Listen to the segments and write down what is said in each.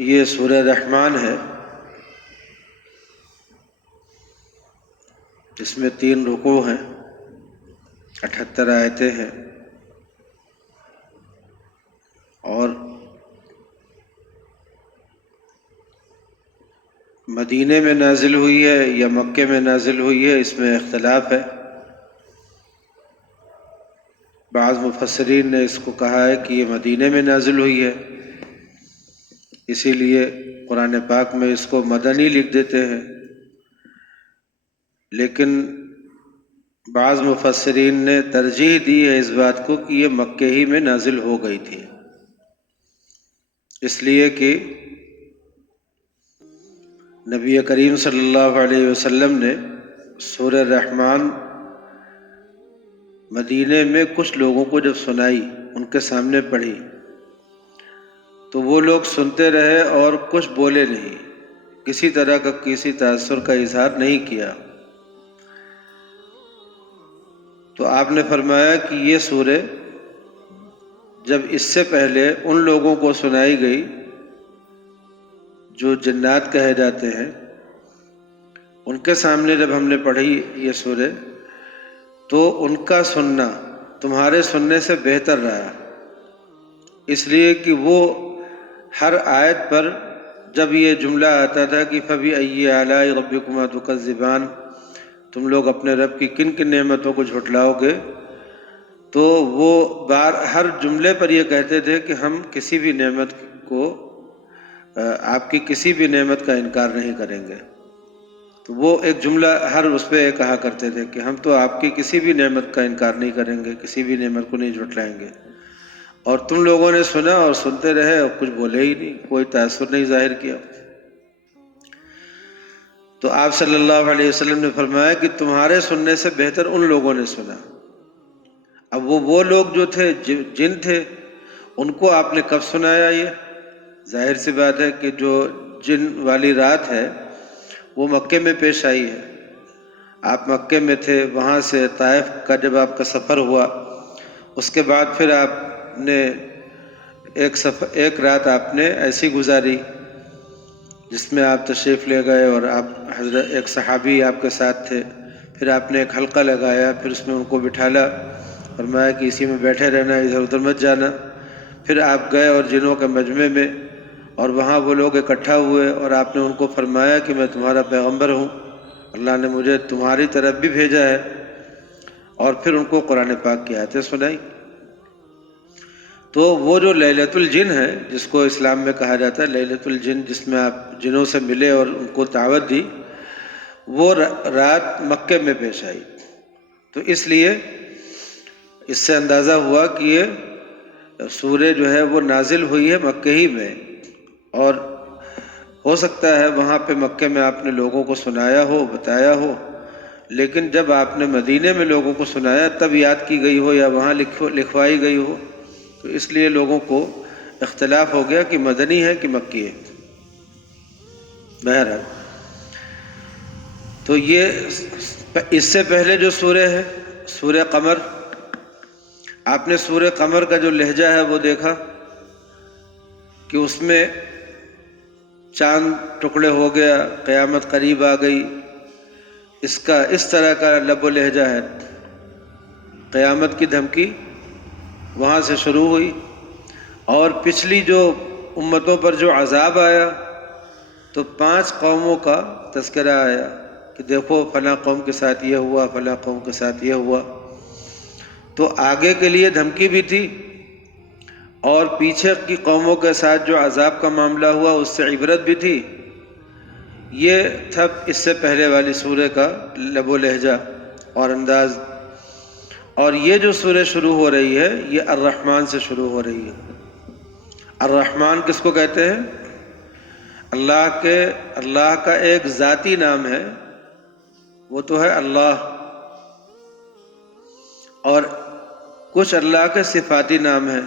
یہ سورہ رحمان ہے، اس میں 3 رکوع ہیں، 78 آیتیں ہیں، اور مدینے میں نازل ہوئی ہے یا مکے میں نازل ہوئی ہے، اس میں اختلاف ہے۔ بعض مفسرین نے اس کو کہا ہے کہ یہ مدینے میں نازل ہوئی ہے، اسی لیے قرآن پاک میں اس کو مدنی لکھ دیتے ہیں، لیکن بعض مفسرین نے ترجیح دی ہے اس بات کو کہ یہ مکے ہی میں نازل ہو گئی تھی، اس لیے کہ نبی کریم صلی اللہ علیہ وسلم نے سورہ رحمان مدینے میں کچھ لوگوں کو جب سنائی، ان کے سامنے پڑھی، تو وہ لوگ سنتے رہے اور کچھ بولے نہیں، کسی طرح کا کسی تاثر کا اظہار نہیں کیا۔ تو آپ نے فرمایا کہ یہ سورہ جب اس سے پہلے ان لوگوں کو سنائی گئی جو جنات کہے جاتے ہیں، ان کے سامنے جب ہم نے پڑھی یہ سورہ، تو ان کا سننا تمہارے سننے سے بہتر رہا، اس لیے کہ وہ ہر آیت پر جب یہ جملہ آتا تھا کہ فَبِأَيِّ آلَاءِ رَبِّكُمَا تُكَذِّبَانِ، تم لوگ اپنے رب کی کن کن نعمتوں کو جھٹلاؤ گے، تو وہ ہر جملے پر یہ کہتے تھے کہ ہم کسی بھی نعمت کو، آپ کی کسی بھی نعمت کا انکار نہیں کریں گے۔ تو وہ ایک جملہ ہر اس پہ کہا کرتے تھے کہ ہم تو آپ کی کسی بھی نعمت کا انکار نہیں کریں گے، کسی بھی نعمت کو نہیں جھٹلائیں گے۔ اور تم لوگوں نے سنا اور سنتے رہے اور کچھ بولے ہی نہیں، کوئی تاثر نہیں ظاہر کیا۔ تو آپ صلی اللہ علیہ وسلم نے فرمایا کہ تمہارے سننے سے بہتر ان لوگوں نے سنا۔ اب وہ لوگ جو تھے جن تھے، ان کو آپ نے کب سنایا؟ یہ ظاہر سی بات ہے کہ جو جن والی رات ہے وہ مکے میں پیش آئی ہے۔ آپ مکے میں تھے، وہاں سے طائف کا جب آپ کا سفر ہوا، اس کے بعد پھر آپ نے ایک رات آپ نے ایسی گزاری جس میں آپ تشریف لے گئے، اور آپ حضرت ایک صحابی آپ کے ساتھ تھے، پھر آپ نے ایک حلقہ لگایا، پھر اس میں ان کو بٹھالا، فرمایا کہ اسی میں بیٹھے رہنا، ادھر ادھر مت جانا۔ پھر آپ گئے اور جنوں کے مجمع میں، اور وہاں وہ لوگ اکٹھا ہوئے، اور آپ نے ان کو فرمایا کہ میں تمہارا پیغمبر ہوں، اللہ نے مجھے تمہاری طرف بھی بھیجا ہے، اور پھر ان کو قرآن پاک کی آیتیں سنائی۔ تو وہ جو لیلۃ الجن ہے، جس کو اسلام میں کہا جاتا ہے لیلۃ الجن، جس میں آپ جنوں سے ملے اور ان کو دعوت دی، وہ رات مکے میں پیش آئی۔ تو اس لیے اس سے اندازہ ہوا کہ یہ سورہ جو ہے وہ نازل ہوئی ہے مکے ہی میں، اور ہو سکتا ہے وہاں پہ مکے میں آپ نے لوگوں کو سنایا ہو، بتایا ہو، لیکن جب آپ نے مدینے میں لوگوں کو سنایا تب یاد کی گئی ہو یا وہاں لکھوائی گئی ہو، تو اس لیے لوگوں کو اختلاف ہو گیا کہ مدنی ہے کہ مکی ہے۔ بہرحال تو یہ اس سے پہلے جو سورہ ہے سورہ قمر، آپ نے سورہ قمر کا جو لہجہ ہے وہ دیکھا کہ اس میں چاند ٹکڑے ہو گیا، قیامت قریب آ گئی، اس طرح کا لب و لہجہ ہے۔ قیامت کی دھمکی وہاں سے شروع ہوئی، اور پچھلی جو امتوں پر جو عذاب آیا تو 5 قوموں کا تذکرہ آیا کہ دیکھو فلاں قوم کے ساتھ یہ ہوا، فلاں قوم کے ساتھ یہ ہوا۔ تو آگے کے لیے دھمکی بھی تھی، اور پیچھے کی قوموں کے ساتھ جو عذاب کا معاملہ ہوا اس سے عبرت بھی تھی۔ یہ تھا اس سے پہلے والی سورہ کا لب و لہجہ اور انداز۔ اور یہ جو سورہ شروع ہو رہی ہے یہ الرحمن سے شروع ہو رہی ہے۔ الرحمن کس کو کہتے ہیں؟ اللہ کا ایک ذاتی نام ہے، وہ تو ہے اللہ، اور کچھ اللہ کے صفاتی نام ہیں۔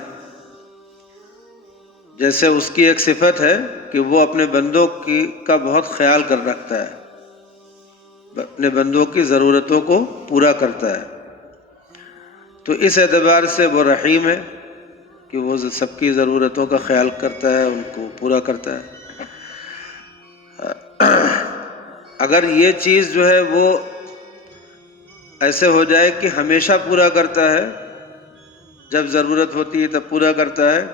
جیسے اس کی ایک صفت ہے کہ وہ اپنے بندوں کا بہت خیال رکھتا ہے، اپنے بندوں کی ضرورتوں کو پورا کرتا ہے۔ تو اس اعتبار سے وہ رحیم ہے کہ وہ سب کی ضرورتوں کا خیال کرتا ہے، ان کو پورا کرتا ہے۔ اگر یہ چیز جو ہے وہ ایسے ہو جائے کہ ہمیشہ پورا کرتا ہے، جب ضرورت ہوتی ہے تب پورا کرتا ہے،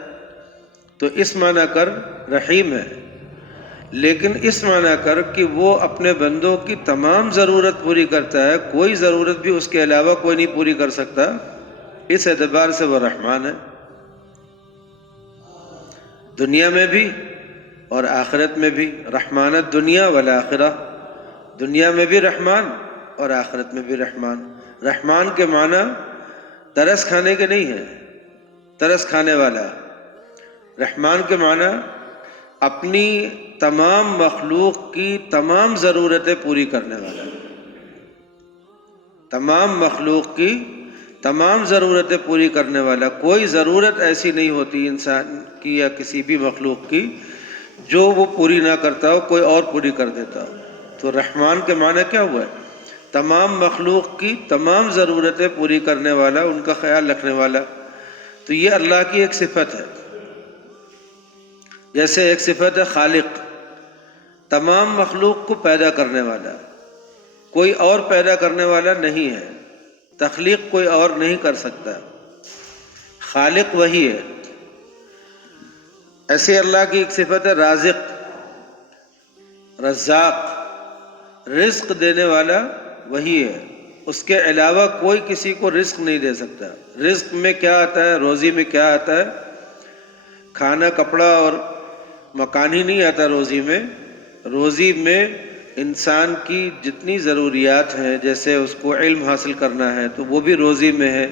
تو اس معنی کر رحیم ہے، لیکن اس معنی کر کہ وہ اپنے بندوں کی تمام ضرورت پوری کرتا ہے، کوئی ضرورت بھی اس کے علاوہ کوئی نہیں پوری کر سکتا، اس اعتبار سے وہ رحمان ہے، دنیا میں بھی اور آخرت میں بھی۔ رحمانت دنیا والآخرہ، دنیا میں بھی رحمان اور آخرت میں بھی رحمان۔ رحمان کے معنی ترس کھانے کے نہیں ہے، ترس کھانے والا۔ رحمان کے معنی اپنی تمام مخلوق کی تمام ضرورتیں پوری کرنے والا، تمام مخلوق کی تمام ضرورتیں پوری کرنے والا۔ کوئی ضرورت ایسی نہیں ہوتی انسان کی یا کسی بھی مخلوق کی جو وہ پوری نہ کرتا ہو، کوئی اور پوری کر دیتا ہو۔ تو رحمان کے معنی کیا ہوا ہے؟ تمام مخلوق کی تمام ضرورتیں پوری کرنے والا، ان کا خیال رکھنے والا۔ تو یہ اللہ کی ایک صفت ہے، جیسے ایک صفت ہے خالق، تمام مخلوق کو پیدا کرنے والا، کوئی اور پیدا کرنے والا نہیں ہے، تخلیق کوئی اور نہیں کر سکتا، خالق وہی ہے۔ ایسے اللہ کی ایک صفت ہے رازق، رزاق، رزق دینے والا وہی ہے، اس کے علاوہ کوئی کسی کو رزق نہیں دے سکتا۔ رزق میں کیا آتا ہے، روزی میں کیا آتا ہے؟ کھانا، کپڑا اور مکان ہی نہیں آتا روزی میں۔ روزی میں انسان کی جتنی ضروریات ہیں، جیسے اس کو علم حاصل کرنا ہے تو وہ بھی روزی میں ہے،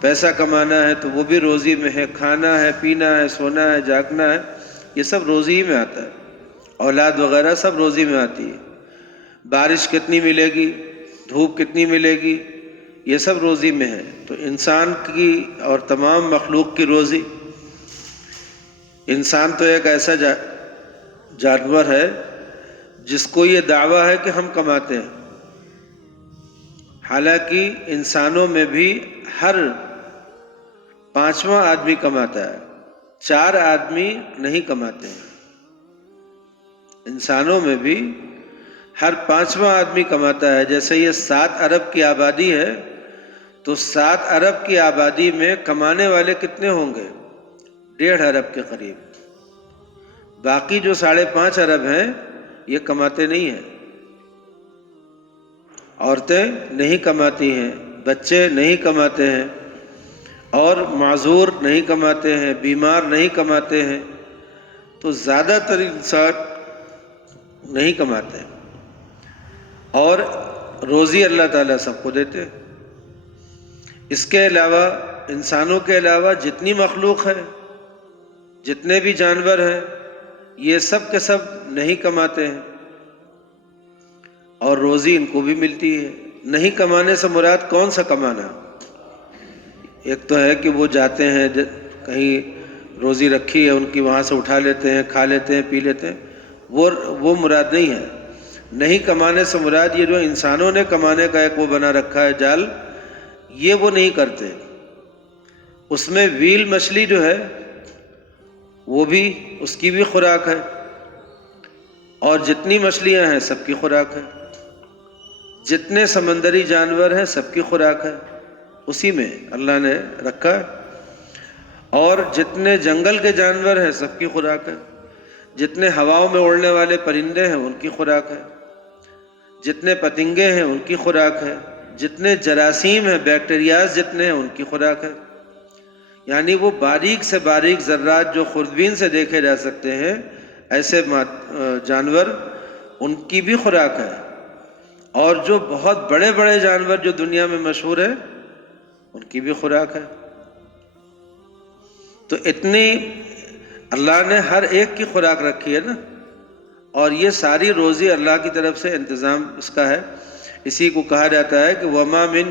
پیسہ کمانا ہے تو وہ بھی روزی میں ہے، کھانا ہے، پینا ہے، سونا ہے، جاگنا ہے، یہ سب روزی ہی میں آتا ہے۔ اولاد وغیرہ سب روزی میں آتی ہے۔ بارش کتنی ملے گی، دھوپ کتنی ملے گی، یہ سب روزی میں ہے۔ تو انسان کی اور تمام مخلوق کی روزی۔ انسان تو ایک ایسا جانور ہے جس کو یہ دعویٰ ہے کہ ہم کماتے ہیں، حالانکہ انسانوں میں بھی ہر 5واں آدمی کماتا ہے، 4 آدمی نہیں کماتے ہیں۔ انسانوں میں بھی ہر 5واں آدمی کماتا ہے۔ جیسے یہ 7 ارب کی آبادی ہے تو 7 ارب کی آبادی میں کمانے والے کتنے ہوں گے؟ 1.5 ارب کے قریب۔ باقی جو 5.5 ارب ہیں یہ کماتے نہیں ہیں، عورتیں نہیں کماتی ہیں، بچے نہیں کماتے ہیں، اور معذور نہیں کماتے ہیں، بیمار نہیں کماتے ہیں، تو زیادہ تر انسان نہیں کماتے ہیں، اور روزی اللہ تعالیٰ سب کو دیتے ہیں۔ اس کے علاوہ انسانوں کے علاوہ جتنی مخلوق ہے، جتنے بھی جانور ہیں، یہ سب کے سب نہیں کماتے ہیں، اور روزی ان کو بھی ملتی ہے۔ نہیں کمانے سے مراد کون سا کمانا؟ ایک تو ہے کہ وہ جاتے ہیں کہیں روزی رکھی ہے ان کی، وہاں سے اٹھا لیتے ہیں، کھا لیتے ہیں، پی لیتے ہیں، وہ مراد نہیں ہے۔ نہیں کمانے سے مراد یہ جو انسانوں نے کمانے کا ایک وہ بنا رکھا ہے جال، یہ وہ نہیں کرتے۔ اس میں ویل مچھلی جو ہے وہ بھی، اس کی بھی خوراک ہے، اور جتنی مچھلیاں ہیں سب کی خوراک ہے، جتنے سمندری جانور ہیں سب کی خوراک ہے، اسی میں اللہ نے رکھا ہے، اور جتنے جنگل کے جانور ہیں سب کی خوراک ہے، جتنے ہواؤں میں اڑنے والے پرندے ہیں ان کی خوراک ہے، جتنے پتنگے ہیں ان کی خوراک ہے، جتنے جراثیم ہیں، بیکٹیریاز جتنے ہیں ان کی خوراک ہے۔ یعنی وہ باریک سے باریک ذرات جو خوردبین سے دیکھے جا سکتے ہیں، ایسے جانور، ان کی بھی خوراک ہے، اور جو بہت بڑے بڑے جانور جو دنیا میں مشہور ہیں ان کی بھی خوراک ہے۔ تو اتنی اللہ نے ہر ایک کی خوراک رکھی ہے نا، اور یہ ساری روزی اللہ کی طرف سے انتظام اس کا ہے۔ اسی کو کہا جاتا ہے کہ وَمَا مِن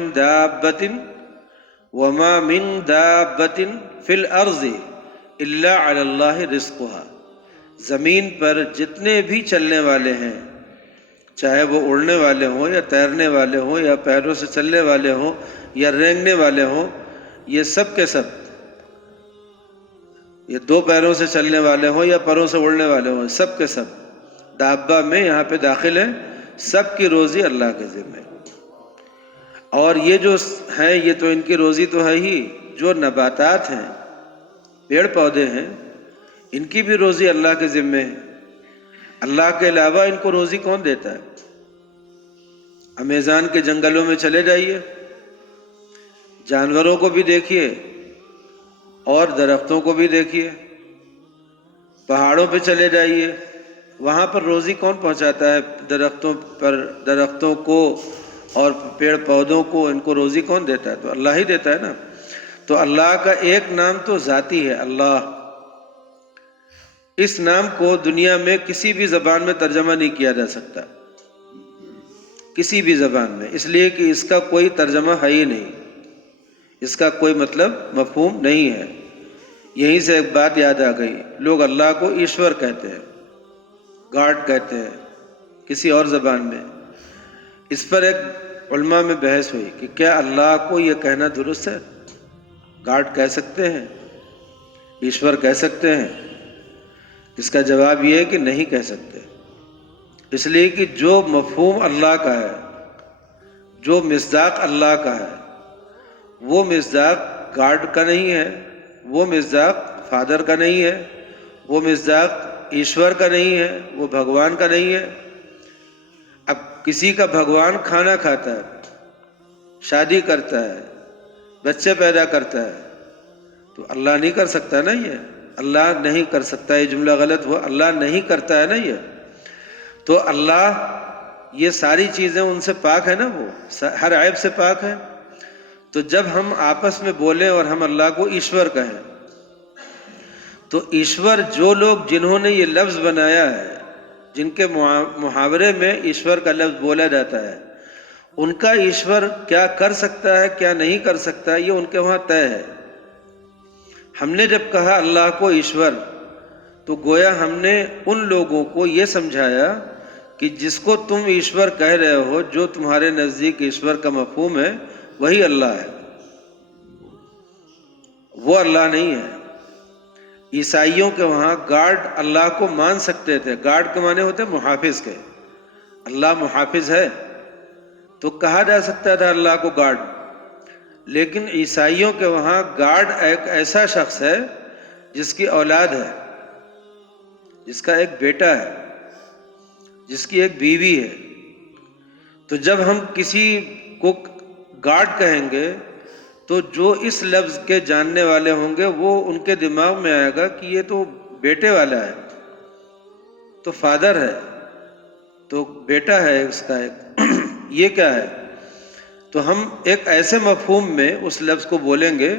دَابَّةٍ فِي الْأَرْضِ إِلَّا عَلَى اللَّهِ رِزْقُهَا۔ زمین پر جتنے بھی چلنے والے ہیں، چاہے وہ اڑنے والے ہوں یا تیرنے والے ہوں یا پیروں سے چلنے والے ہوں یا رینگنے والے ہوں، یہ سب کے سب، یہ 2 پیروں سے چلنے والے ہوں یا پروں سے اڑنے والے ہوں، سب کے سب دابہ میں یہاں پہ داخل ہیں، سب کی روزی اللہ کے ذمہ. اور یہ جو ہیں یہ تو ان کی روزی تو ہے ہی، جو نباتات ہیں، پیڑ پودے ہیں، ان کی بھی روزی اللہ کے ذمہ ہے. اللہ کے علاوہ ان کو روزی کون دیتا ہے؟ امیزان کے جنگلوں میں چلے جائیے، جانوروں کو بھی دیکھیے اور درختوں کو بھی دیکھیے. پہاڑوں پہ چلے جائیے، وہاں پر روزی کون پہنچاتا ہے؟ درختوں کو اور پیڑ پودوں کو، ان کو روزی کون دیتا ہے؟ تو اللہ ہی دیتا ہے نا. تو اللہ کا ایک نام تو ذاتی ہے، اللہ. اس نام کو دنیا میں کسی بھی زبان میں ترجمہ نہیں کیا جا سکتا، کسی بھی زبان میں، اس لیے کہ اس کا کوئی ترجمہ ہے ہی نہیں، اس کا کوئی مطلب مفہوم نہیں ہے. یہیں سے ایک بات یاد آ گئی، لوگ اللہ کو ایشور کہتے ہیں، گاڈ کہتے ہیں کسی اور زبان میں. اس پر ایک علماء میں بحث ہوئی کہ کیا اللہ کو یہ کہنا درست ہے؟ گاڈ کہہ سکتے ہیں، ایشور کہہ سکتے ہیں؟ اس کا جواب یہ ہے کہ نہیں کہہ سکتے، اس لیے کہ جو مفہوم اللہ کا ہے، جو مصداق اللہ کا ہے، وہ مصداق گاڈ کا نہیں ہے، وہ مصداق فادر کا نہیں ہے، وہ مصداق ایشور کا نہیں ہے، وہ بھگوان کا نہیں ہے. اب کسی کا بھگوان کھانا کھاتا ہے، شادی کرتا ہے، بچے پیدا کرتا ہے، تو اللہ نہیں کر سکتا نا. یہ اللہ نہیں کر سکتا، یہ جملہ غلط ہوا، اللہ نہیں کرتا ہے نا یہ. تو اللہ یہ ساری چیزیں ان سے پاک ہے نا، وہ ہر عیب سے پاک ہے. تو جب ہم آپس میں بولیں اور ہم اللہ کو ایشور کہیں، تو ایشور جو لوگ جنہوں نے یہ لفظ بنایا ہے، جن کے محاورے میں ایشور کا لفظ بولا جاتا ہے، ان کا ایشور کیا کر سکتا ہے کیا نہیں کر سکتا، یہ ان کے وہاں طے ہے. ہم نے جب کہا اللہ کو ایشور، تو گویا ہم نے ان لوگوں کو یہ سمجھایا کہ جس کو تم ایشور کہہ رہے ہو، جو تمہارے نزدیک ایشور کا مفہوم ہے، وہی اللہ ہے، وہ اللہ نہیں ہے. عیسائیوں کے وہاں گاڈ اللہ کو مان سکتے تھے، گاڈ کے معنی ہوتے محافظ کے. اللہ محافظ ہے تو کہا جا سکتا تھا اللہ کو گاڈ. لیکن عیسائیوں کے وہاں گاڈ ایک ایسا شخص ہے جس کی اولاد ہے، جس کا ایک بیٹا ہے، جس کی ایک بیوی ہے. تو جب ہم کسی کو گاڈ کہیں گے تو جو اس لفظ کے جاننے والے ہوں گے، وہ ان کے دماغ میں آئے گا کہ یہ تو بیٹے والا ہے، تو فادر ہے، تو بیٹا ہے اس کا ایک یہ کیا ہے؟ تو ہم ایک ایسے مفہوم میں اس لفظ کو بولیں گے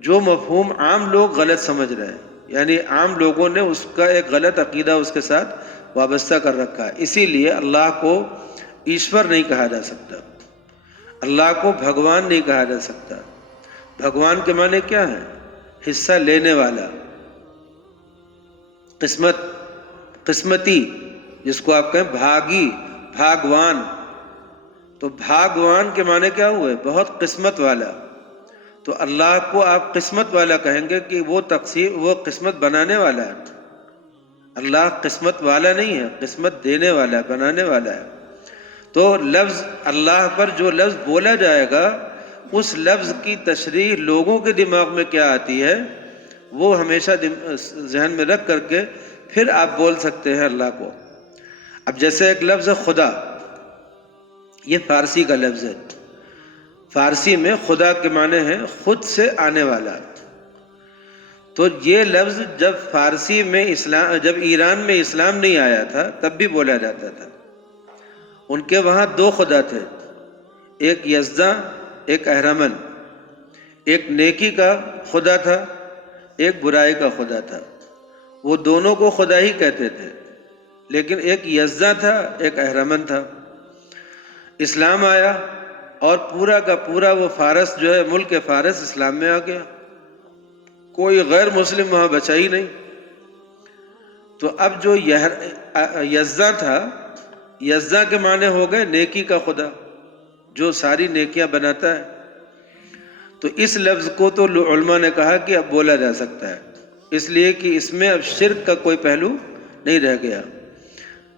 جو مفہوم عام لوگ غلط سمجھ رہے ہیں، یعنی عام لوگوں نے اس کا ایک غلط عقیدہ اس کے ساتھ وابستہ کر رکھا ہے. اسی لیے اللہ کو ایشور نہیں کہا جا سکتا، اللہ کو بھگوان نہیں کہا جا سکتا. بھگوان کے معنی کیا ہے؟ حصہ لینے والا، قسمتی، جس کو آپ کہیں بھاگی، بھاگوان. تو بھاگوان کے معنی کیا ہوئے؟ بہت قسمت والا. تو اللہ کو آپ قسمت والا کہیں گے کہ وہ قسمت بنانے والا ہے. اللہ قسمت والا نہیں ہے، قسمت دینے والا ہے، بنانے والا ہے. تو لفظ اللہ پر جو لفظ بولا جائے گا، اس لفظ کی تشریح لوگوں کے دماغ میں کیا آتی ہے، وہ ہمیشہ ذہن میں رکھ کر کے پھر آپ بول سکتے ہیں اللہ کو. اب جیسے ایک لفظ ہے خدا، یہ فارسی کا لفظ ہے. فارسی میں خدا کے معنی ہے خود سے آنے والا. تو یہ لفظ جب فارسی میں جب ایران میں اسلام نہیں آیا تھا تب بھی بولا جاتا تھا. ان کے وہاں دو خدا تھے، ایک یزداں، ایک اہرمن. ایک نیکی کا خدا تھا، ایک برائی کا خدا تھا. وہ دونوں کو خدا ہی کہتے تھے، لیکن ایک یزداں تھا، ایک اہرمن تھا. اسلام آیا اور پورا کا پورا وہ فارس جو ہے، ملک فارس اسلام میں آ گیا، کوئی غیر مسلم وہاں بچا ہی نہیں. تو اب جو یزداں تھا، یزداں کے معنی ہو گئے نیکی کا خدا، جو ساری نیکیاں بناتا ہے. تو اس لفظ کو تو علماء نے کہا کہ اب بولا جا سکتا ہے، اس لیے کہ اس میں اب شرک کا کوئی پہلو نہیں رہ گیا.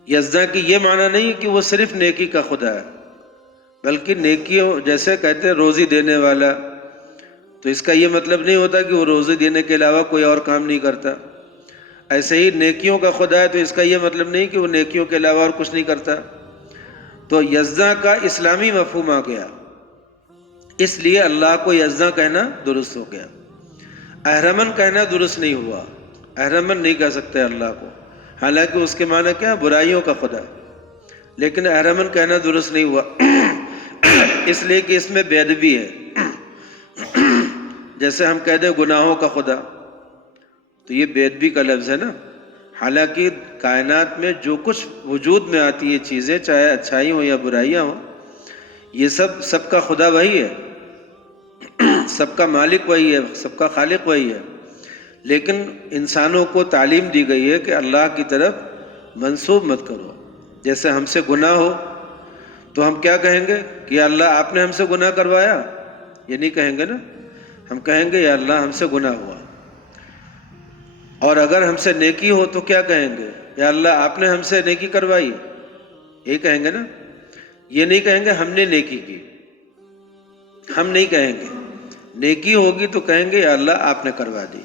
یزداں کی یہ معنی نہیں ہے کہ وہ صرف نیکی کا خدا ہے، بلکہ نیکیوں جیسے کہتے ہیں روزی دینے والا، تو اس کا یہ مطلب نہیں ہوتا کہ وہ روزی دینے کے علاوہ کوئی اور کام نہیں کرتا۔ ایسے ہی نیکیوں کا خدا ہے تو اس کا یہ مطلب نہیں کہ وہ نیکیوں کے علاوہ اور کچھ نہیں کرتا۔ تو یزداں کا اسلامی مفہوم آ گیا، اس لیے اللہ کو یزداں کہنا درست ہو گیا۔ اہرمن کہنا درست نہیں ہوا، اہرمن نہیں کہہ سکتے اللہ کو، حالانکہ اس کے معنی کیا ہے؟ برائیوں کا خدا، لیکن اہرمن کہنا درست نہیں ہوا اس لیے کہ اس میں بے ادبی ہے۔ جیسے ہم کہہ دیں گناہوں کا خدا، تو یہ بے ادبی کا لفظ ہے نا، حالانکہ کائنات میں جو کچھ وجود میں آتی ہے چیزیں، چاہے اچھائی ہوں یا برائیاں ہوں، یہ سب کا خدا وہی ہے، سب کا مالک وہی ہے، سب کا خالق وہی ہے، لیکن انسانوں کو تعلیم دی گئی ہے کہ اللہ کی طرف منسوب مت کرو۔ جیسے ہم سے گناہ ہو تو ہم کیا کہیں گے کہ یا اللہ آپ نے ہم سے گناہ کروایا؟ یہ نہیں کہیں گے نا، ہم کہیں گے یا اللہ ہم سے گناہ ہوا۔ اور اگر ہم سے نیکی ہو تو کیا کہیں گے؟ یا اللہ آپ نے ہم سے نیکی کروائی، یہی کہیں گے نا۔ یہ نہیں کہیں گے ہم نے نیکی کی، ہم نہیں کہیں گے۔ نیکی ہوگی تو کہیں گے یا اللہ آپ نے کروا دی،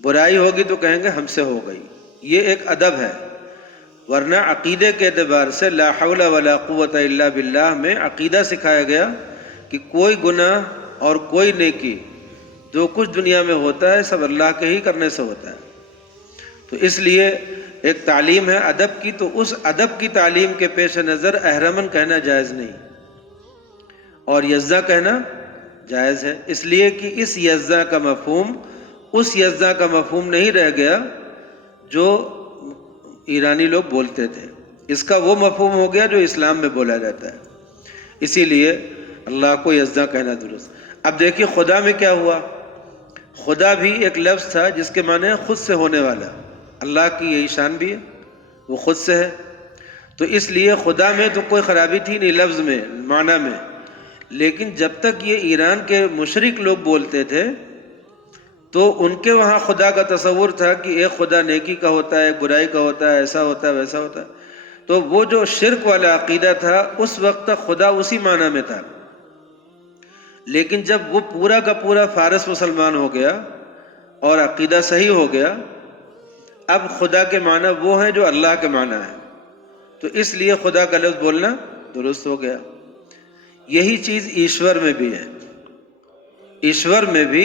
برائی ہوگی تو کہیں گے ہم سے ہو گئی۔ یہ ایک ادب ہے، ورنہ عقیدے کے اعتبار سے لا حول ولا قوت الا باللہ میں عقیدہ سکھایا گیا کہ کوئی گناہ اور کوئی نیکی جو کچھ دنیا میں ہوتا ہے سب اللہ کے ہی کرنے سے ہوتا ہے۔ تو اس لیے ایک تعلیم ہے ادب کی، تو اس ادب کی تعلیم کے پیش نظر اہرمن کہنا جائز نہیں اور یزداں کہنا جائز ہے، اس لیے کہ اس یزداں کا مفہوم اس یزداں کا مفہوم نہیں رہ گیا جو ایرانی لوگ بولتے تھے، اس کا وہ مفہوم ہو گیا جو اسلام میں بولا جاتا ہے، اسی لیے اللہ کو یزداں کہنا درست۔ اب دیکھیے خدا میں کیا ہوا، خدا بھی ایک لفظ تھا جس کے معنی ہے خود سے ہونے والا، اللہ کی یہی شان بھی ہے، وہ خود سے ہے، تو اس لیے خدا میں تو کوئی خرابی تھی نہیں لفظ میں معنی میں، لیکن جب تک یہ ایران کے مشرک لوگ بولتے تھے تو ان کے وہاں خدا کا تصور تھا کہ ایک خدا نیکی کا ہوتا ہے، ایک برائی کا ہوتا ہے، ایسا ہوتا ہے ویسا ہوتا ہے، تو وہ جو شرک والا عقیدہ تھا اس وقت تک خدا اسی معنی میں تھا، لیکن جب وہ پورا کا پورا فارس مسلمان ہو گیا اور عقیدہ صحیح ہو گیا، اب خدا کے معنی وہ ہیں جو اللہ کے معنی ہیں، تو اس لیے خدا کا لفظ بولنا درست ہو گیا۔ یہی چیز ایشور میں بھی ہے، ایشور میں بھی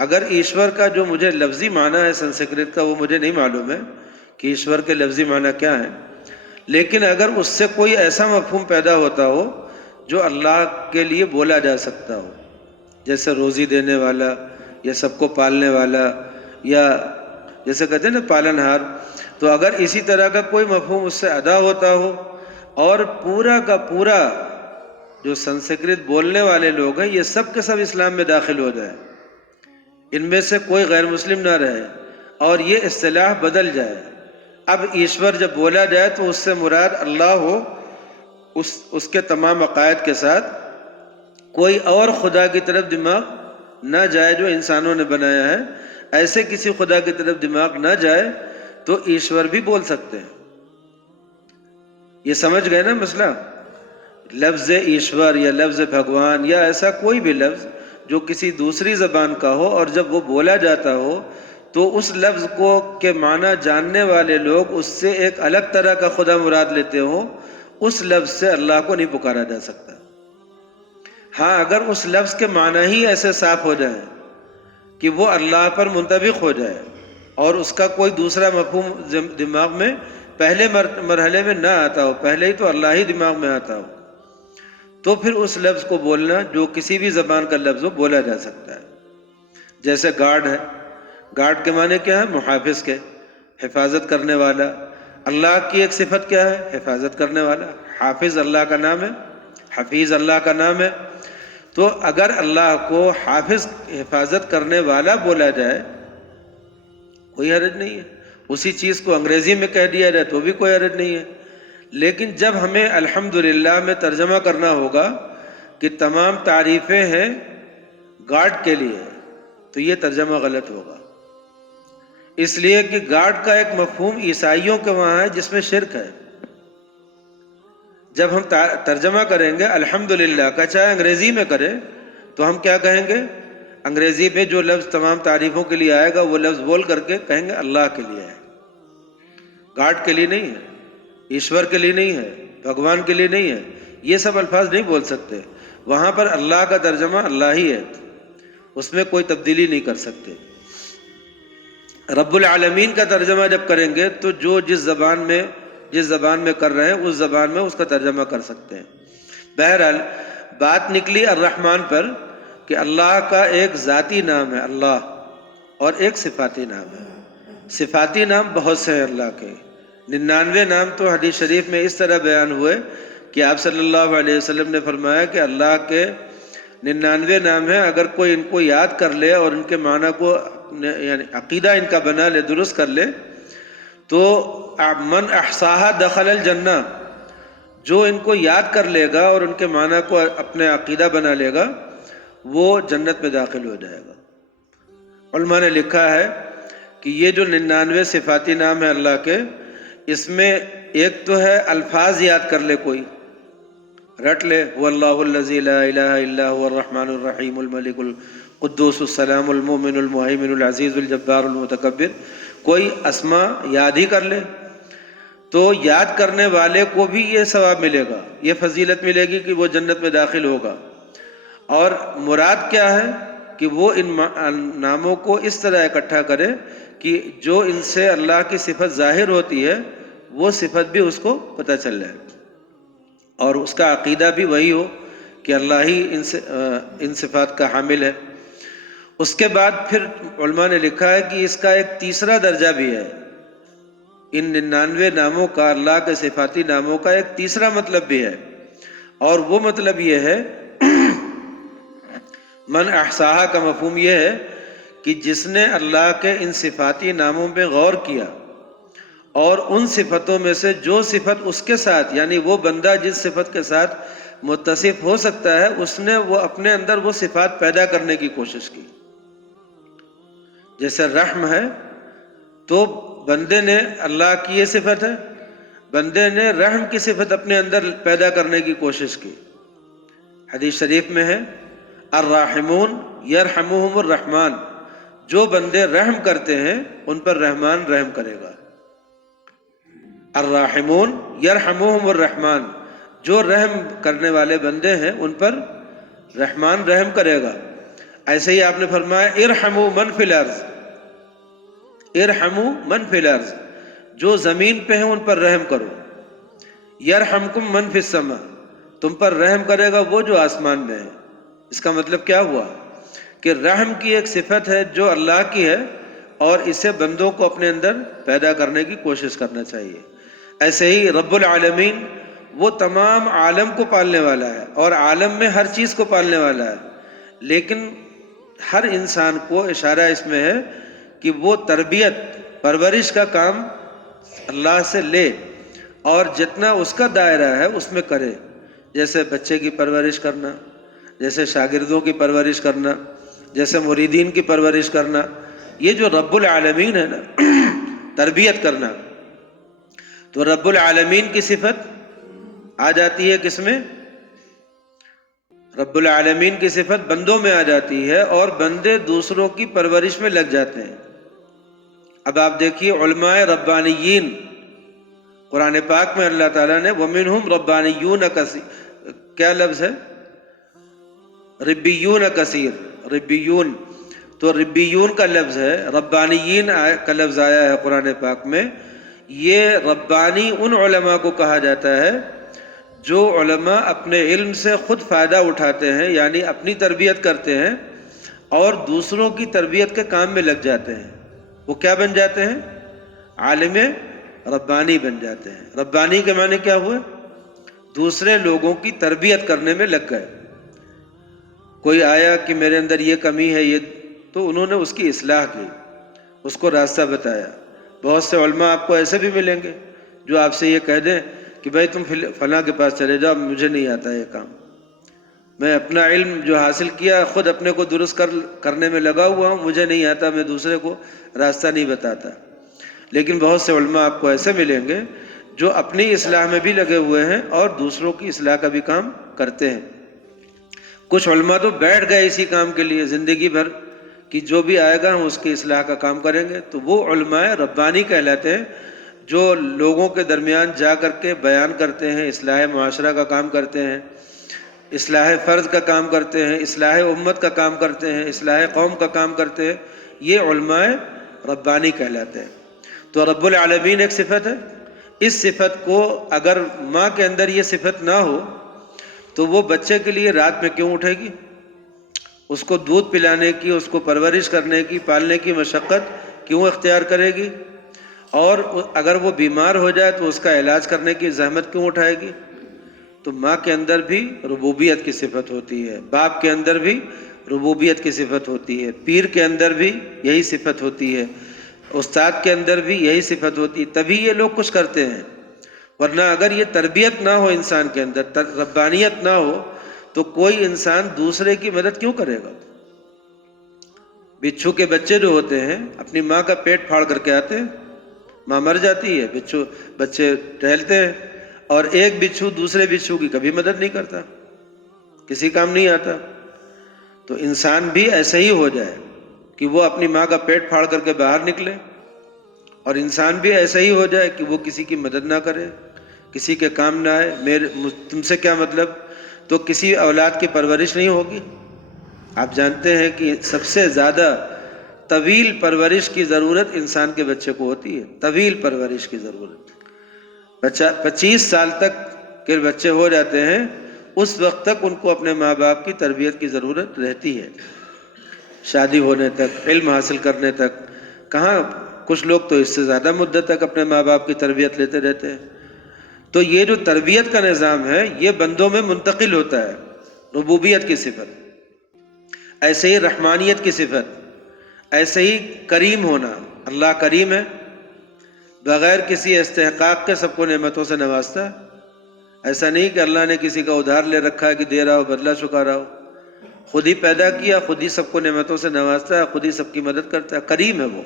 اگر ایشور کا جو مجھے لفظی معنی ہے سنسکرت کا وہ مجھے نہیں معلوم ہے کہ ایشور کے لفظی معنی کیا ہیں، لیکن اگر اس سے کوئی ایسا مفہوم پیدا ہوتا ہو جو اللہ کے لیے بولا جا سکتا ہو، جیسے روزی دینے والا یا سب کو پالنے والا یا جیسے کہتے ہیں نا پالن ہار، تو اگر اسی طرح کا کوئی مفہوم اس سے ادا ہوتا ہو اور پورا کا پورا جو سنسکرت بولنے والے لوگ ہیں یہ سب کے سب اسلام میں داخل ہو جائے، ان میں سے کوئی غیر مسلم نہ رہے اور یہ اصطلاح بدل جائے، اب ایشور جب بولا جائے تو اس سے مراد اللہ ہو اس کے تمام عقائد کے ساتھ، کوئی اور خدا کی طرف دماغ نہ جائے جو انسانوں نے بنایا ہے، ایسے کسی خدا کی طرف دماغ نہ جائے تو ایشور بھی بول سکتے ہیں۔ یہ سمجھ گئے نا مسئلہ؟ لفظ ایشور یا لفظ بھگوان یا ایسا کوئی بھی لفظ جو کسی دوسری زبان کا ہو اور جب وہ بولا جاتا ہو تو اس لفظ کو کے معنی جاننے والے لوگ اس سے ایک الگ طرح کا خدا مراد لیتے ہوں، اس لفظ سے اللہ کو نہیں پکارا جا سکتا۔ ہاں اگر اس لفظ کے معنی ہی ایسے صاف ہو جائیں کہ وہ اللہ پر منطبق ہو جائے اور اس کا کوئی دوسرا مفہوم دماغ میں پہلے مرحلے میں نہ آتا ہو، پہلے ہی تو اللہ ہی دماغ میں آتا ہو، تو پھر اس لفظ کو بولنا جو کسی بھی زبان کا لفظ ہو بولا جا سکتا ہے۔ جیسے گارڈ ہے، گارڈ کے معنی کیا ہے؟ محافظ کے، حفاظت کرنے والا۔ اللہ کی ایک صفت کیا ہے؟ حفاظت کرنے والا۔ حافظ اللہ کا نام ہے، حفیظ اللہ کا نام ہے، تو اگر اللہ کو حافظ حفاظت کرنے والا بولا جائے کوئی حرج نہیں ہے، اسی چیز کو انگریزی میں کہہ دیا جائے تو بھی کوئی حرج نہیں ہے، لیکن جب ہمیں الحمدللہ میں ترجمہ کرنا ہوگا کہ تمام تعریفیں ہیں گاڈ کے لیے، تو یہ ترجمہ غلط ہوگا، اس لیے کہ گاڈ کا ایک مفہوم عیسائیوں کے وہاں ہے جس میں شرک ہے، جب ہم ترجمہ کریں گے الحمدللہ کا، چاہے انگریزی میں کریں تو ہم کیا کہیں گے؟ انگریزی میں جو لفظ تمام تعریفوں کے لیے آئے گا وہ لفظ بول کر کے کہیں گے اللہ کے لیے ہے، گاڈ کے لیے نہیں ہے، ایشور کے لیے نہیں ہے، بھگوان کے لیے نہیں ہے، یہ سب الفاظ نہیں بول سکتے۔ وہاں پر اللہ کا ترجمہ اللہ ہی ہے، اس میں کوئی تبدیلی نہیں کر سکتے۔ رب العالمین کا ترجمہ جب کریں گے تو جو جس زبان میں کر رہے ہیں اس زبان میں اس کا ترجمہ کر سکتے ہیں۔ بہرحال بات نکلی الرحمن پر کہ اللہ کا ایک ذاتی نام ہے اللہ، اور ایک صفاتی نام ہے۔ صفاتی نام بہت سے ہیں اللہ کے، 99 نام تو حدیث شریف میں اس طرح بیان ہوئے کہ آپ صلی اللہ علیہ وسلم نے فرمایا کہ اللہ کے 99 نام ہیں، اگر کوئی ان کو یاد کر لے اور ان کے معنی کو یعنی عقیدہ ان کا بنا لے، درست کر لے، تو من احصاها دخل الجنہ، جو ان کو یاد کر لے گا اور ان کے معنی کو اپنے عقیدہ بنا لے گا وہ جنت میں داخل ہو جائے گا۔ علماء نے لکھا ہے کہ یہ جو 99 صفاتی نام ہے اللہ کے، اس میں ایک تو ہے الفاظ یاد کر لے، کوئی رٹ لے، هو اللہ الذی لا الہ الا هو الرحمن الرحیم الملک القدوس السلام المؤمن المہیمن العزیز الجبار المتکبر، کوئی اسماء یاد ہی کر لے تو یاد کرنے والے کو بھی یہ ثواب ملے گا، یہ فضیلت ملے گی کہ وہ جنت میں داخل ہوگا۔ اور مراد کیا ہے کہ وہ ان ناموں کو اس طرح اکٹھا کرے کہ جو ان سے اللہ کی صفت ظاہر ہوتی ہے وہ صفت بھی اس کو پتہ چل جائے، اور اس کا عقیدہ بھی وہی ہو کہ اللہ ہی ان صفات کا حامل ہے۔ اس کے بعد پھر علماء نے لکھا ہے کہ اس کا ایک تیسرا درجہ بھی ہے، ان 99 ناموں کا، اللہ کے صفاتی ناموں کا ایک تیسرا مطلب بھی ہے، اور وہ مطلب یہ ہے من احصاها کا مفہوم یہ ہے کہ جس نے اللہ کے ان صفاتی ناموں میں غور کیا اور ان صفتوں میں سے جو صفت اس کے ساتھ، یعنی وہ بندہ جس صفت کے ساتھ متصف ہو سکتا ہے، اس نے وہ اپنے اندر وہ صفات پیدا کرنے کی کوشش کی۔ جیسے رحم ہے تو بندے نے، اللہ کی یہ صفت ہے، بندے نے رحم کی صفت اپنے اندر پیدا کرنے کی کوشش کی۔ حدیث شریف میں ہے الراحمون یرحمہم الرحمن، جو بندے رحم کرتے ہیں ان پر رحمان رحم کرے گا۔ الراحمون یرحمہم الرحمن، جو رحم کرنے والے بندے ہیں ان پر رحمان رحم کرے گا۔ ایسے ہی آپ نے فرمایا ارحموا من فی الارض، ارحموا من فی الارض، جو زمین پہ ہیں ان پر رحم کرو۔ یرحمکم من فی السماء، تم پر رحم کرے گا وہ جو آسمان میں ہے۔ اس کا مطلب کیا ہوا کہ رحم کی ایک صفت ہے جو اللہ کی ہے، اور اسے بندوں کو اپنے اندر پیدا کرنے کی کوشش کرنا چاہیے۔ ایسے ہی رب العالمین وہ تمام عالم کو پالنے والا ہے اور عالم میں ہر چیز کو پالنے والا ہے، لیکن ہر انسان کو اشارہ اس میں ہے کہ وہ تربیت پرورش کا کام اللہ سے لے، اور جتنا اس کا دائرہ ہے اس میں کرے، جیسے بچے کی پرورش کرنا، جیسے شاگردوں کی پرورش کرنا، جیسے مریدین کی پرورش کرنا، یہ جو رب العالمین ہے نا تربیت کرنا، تو رب العالمین کی صفت آ جاتی ہے کس میں؟ رب العالمین کی صفت بندوں میں آ جاتی ہے، اور بندے دوسروں کی پرورش میں لگ جاتے ہیں۔ اب آپ دیکھیے علماء ربانیین، قرآن پاک میں اللہ تعالیٰ نے وَمِنْهُمْ رَبَّانِيُّونَ کیا لفظ ہے؟ ربیون کثیر، ربیون، تو ربیون کا لفظ ہے، ربانیین کا لفظ آیا ہے قرآن پاک میں۔ یہ ربانی ان علماء کو کہا جاتا ہے جو علماء اپنے علم سے خود فائدہ اٹھاتے ہیں، یعنی اپنی تربیت کرتے ہیں اور دوسروں کی تربیت کے کام میں لگ جاتے ہیں۔ وہ کیا بن جاتے ہیں؟ عالم ربانی بن جاتے ہیں۔ ربانی کے معنی کیا ہوئے؟ دوسرے لوگوں کی تربیت کرنے میں لگ گئے۔ کوئی آیا کہ میرے اندر یہ کمی ہے، یہ تو انہوں نے اس کی اصلاح کی، اس کو راستہ بتایا۔ بہت سے علماء آپ کو ایسے بھی ملیں گے جو آپ سے یہ کہہ دیں کہ بھائی تم فلاں کے پاس چلے جاؤ، مجھے نہیں آتا یہ کام، میں اپنا علم جو حاصل کیا خود اپنے کو درست کرنے میں لگا ہوا ہوں، مجھے نہیں آتا، میں دوسرے کو راستہ نہیں بتاتا۔ لیکن بہت سے علماء آپ کو ایسے ملیں گے جو اپنی اصلاح میں بھی لگے ہوئے ہیں اور دوسروں کی اصلاح کا بھی کام کرتے ہیں۔ کچھ علماء تو بیٹھ گئے اسی کام کے لیے زندگی بھر کہ جو بھی آئے گا ہم اس کی اصلاح کا کام کریں گے، تو وہ علماء ربانی کہلاتے ہیں جو لوگوں کے درمیان جا کر کے بیان کرتے ہیں، اصلاح معاشرہ کا کام کرتے ہیں، اصلاح فرد کا کام کرتے ہیں، اصلاح امت کا کام کرتے ہیں، اصلاح قوم کا کام کرتے ہیں۔ یہ علماء ربانی کہلاتے ہیں۔ تو رب العالمین ایک صفت ہے، اس صفت کو اگر ماں کے اندر یہ صفت نہ ہو تو وہ بچے کے لیے رات میں کیوں اٹھے گی؟ اس کو دودھ پلانے کی، اس کو پرورش کرنے کی، پالنے کی مشقت کیوں اختیار کرے گی؟ اور اگر وہ بیمار ہو جائے تو اس کا علاج کرنے کی زحمت کیوں اٹھائے گی؟ تو ماں کے اندر بھی ربوبیت کی صفت ہوتی ہے، باپ کے اندر بھی ربوبیت کی صفت ہوتی ہے، پیر کے اندر بھی یہی صفت ہوتی ہے، استاد کے اندر بھی یہی صفت ہوتی ہے، تبھی یہ لوگ کچھ کرتے ہیں۔ ورنہ اگر یہ تربیت نہ ہو انسان کے اندر، ربانیت نہ ہو، تو کوئی انسان دوسرے کی مدد کیوں کرے گا؟ بچھو کے بچے جو ہوتے ہیں اپنی ماں کا پیٹ پھاڑ کر کے آتے ہیں، ماں مر جاتی ہے، بچے ٹہلتے ہیں، اور ایک بچھو دوسرے بچھو کی کبھی مدد نہیں کرتا، کسی کام نہیں آتا۔ تو انسان بھی ایسا ہی ہو جائے کہ وہ اپنی ماں کا پیٹ پھاڑ کر کے باہر نکلے، اور انسان بھی ایسا ہی ہو جائے کہ وہ کسی کی مدد نہ کرے، کسی کے کام نہ آئے، تم سے کیا مطلب، تو کسی اولاد کی پرورش نہیں ہوگی۔ آپ جانتے ہیں کہ سب سے زیادہ طویل پرورش کی ضرورت انسان کے بچے کو ہوتی ہے، طویل پرورش کی ضرورت۔ 25 سال تک کے بچے ہو جاتے ہیں، اس وقت تک ان کو اپنے ماں باپ کی تربیت کی ضرورت رہتی ہے، شادی ہونے تک، علم حاصل کرنے تک۔ کہاں، کچھ لوگ تو اس سے زیادہ مدت تک اپنے ماں باپ کی تربیت لیتے رہتے ہیں۔ تو یہ جو تربیت کا نظام ہے یہ بندوں میں منتقل ہوتا ہے، ربوبیت کی صفت، ایسے ہی رحمانیت کی صفت، ایسے ہی کریم ہونا۔ اللہ کریم ہے، بغیر کسی استحقاق کے سب کو نعمتوں سے نوازتا ہے۔ ایسا نہیں کہ اللہ نے کسی کا ادھار لے رکھا ہے کہ دے رہا ہو بدلہ چکا رہا ہو، خود ہی پیدا کیا، خود ہی سب کو نعمتوں سے نوازتا ہے، خود ہی سب کی مدد کرتا ہے، کریم ہے وہ۔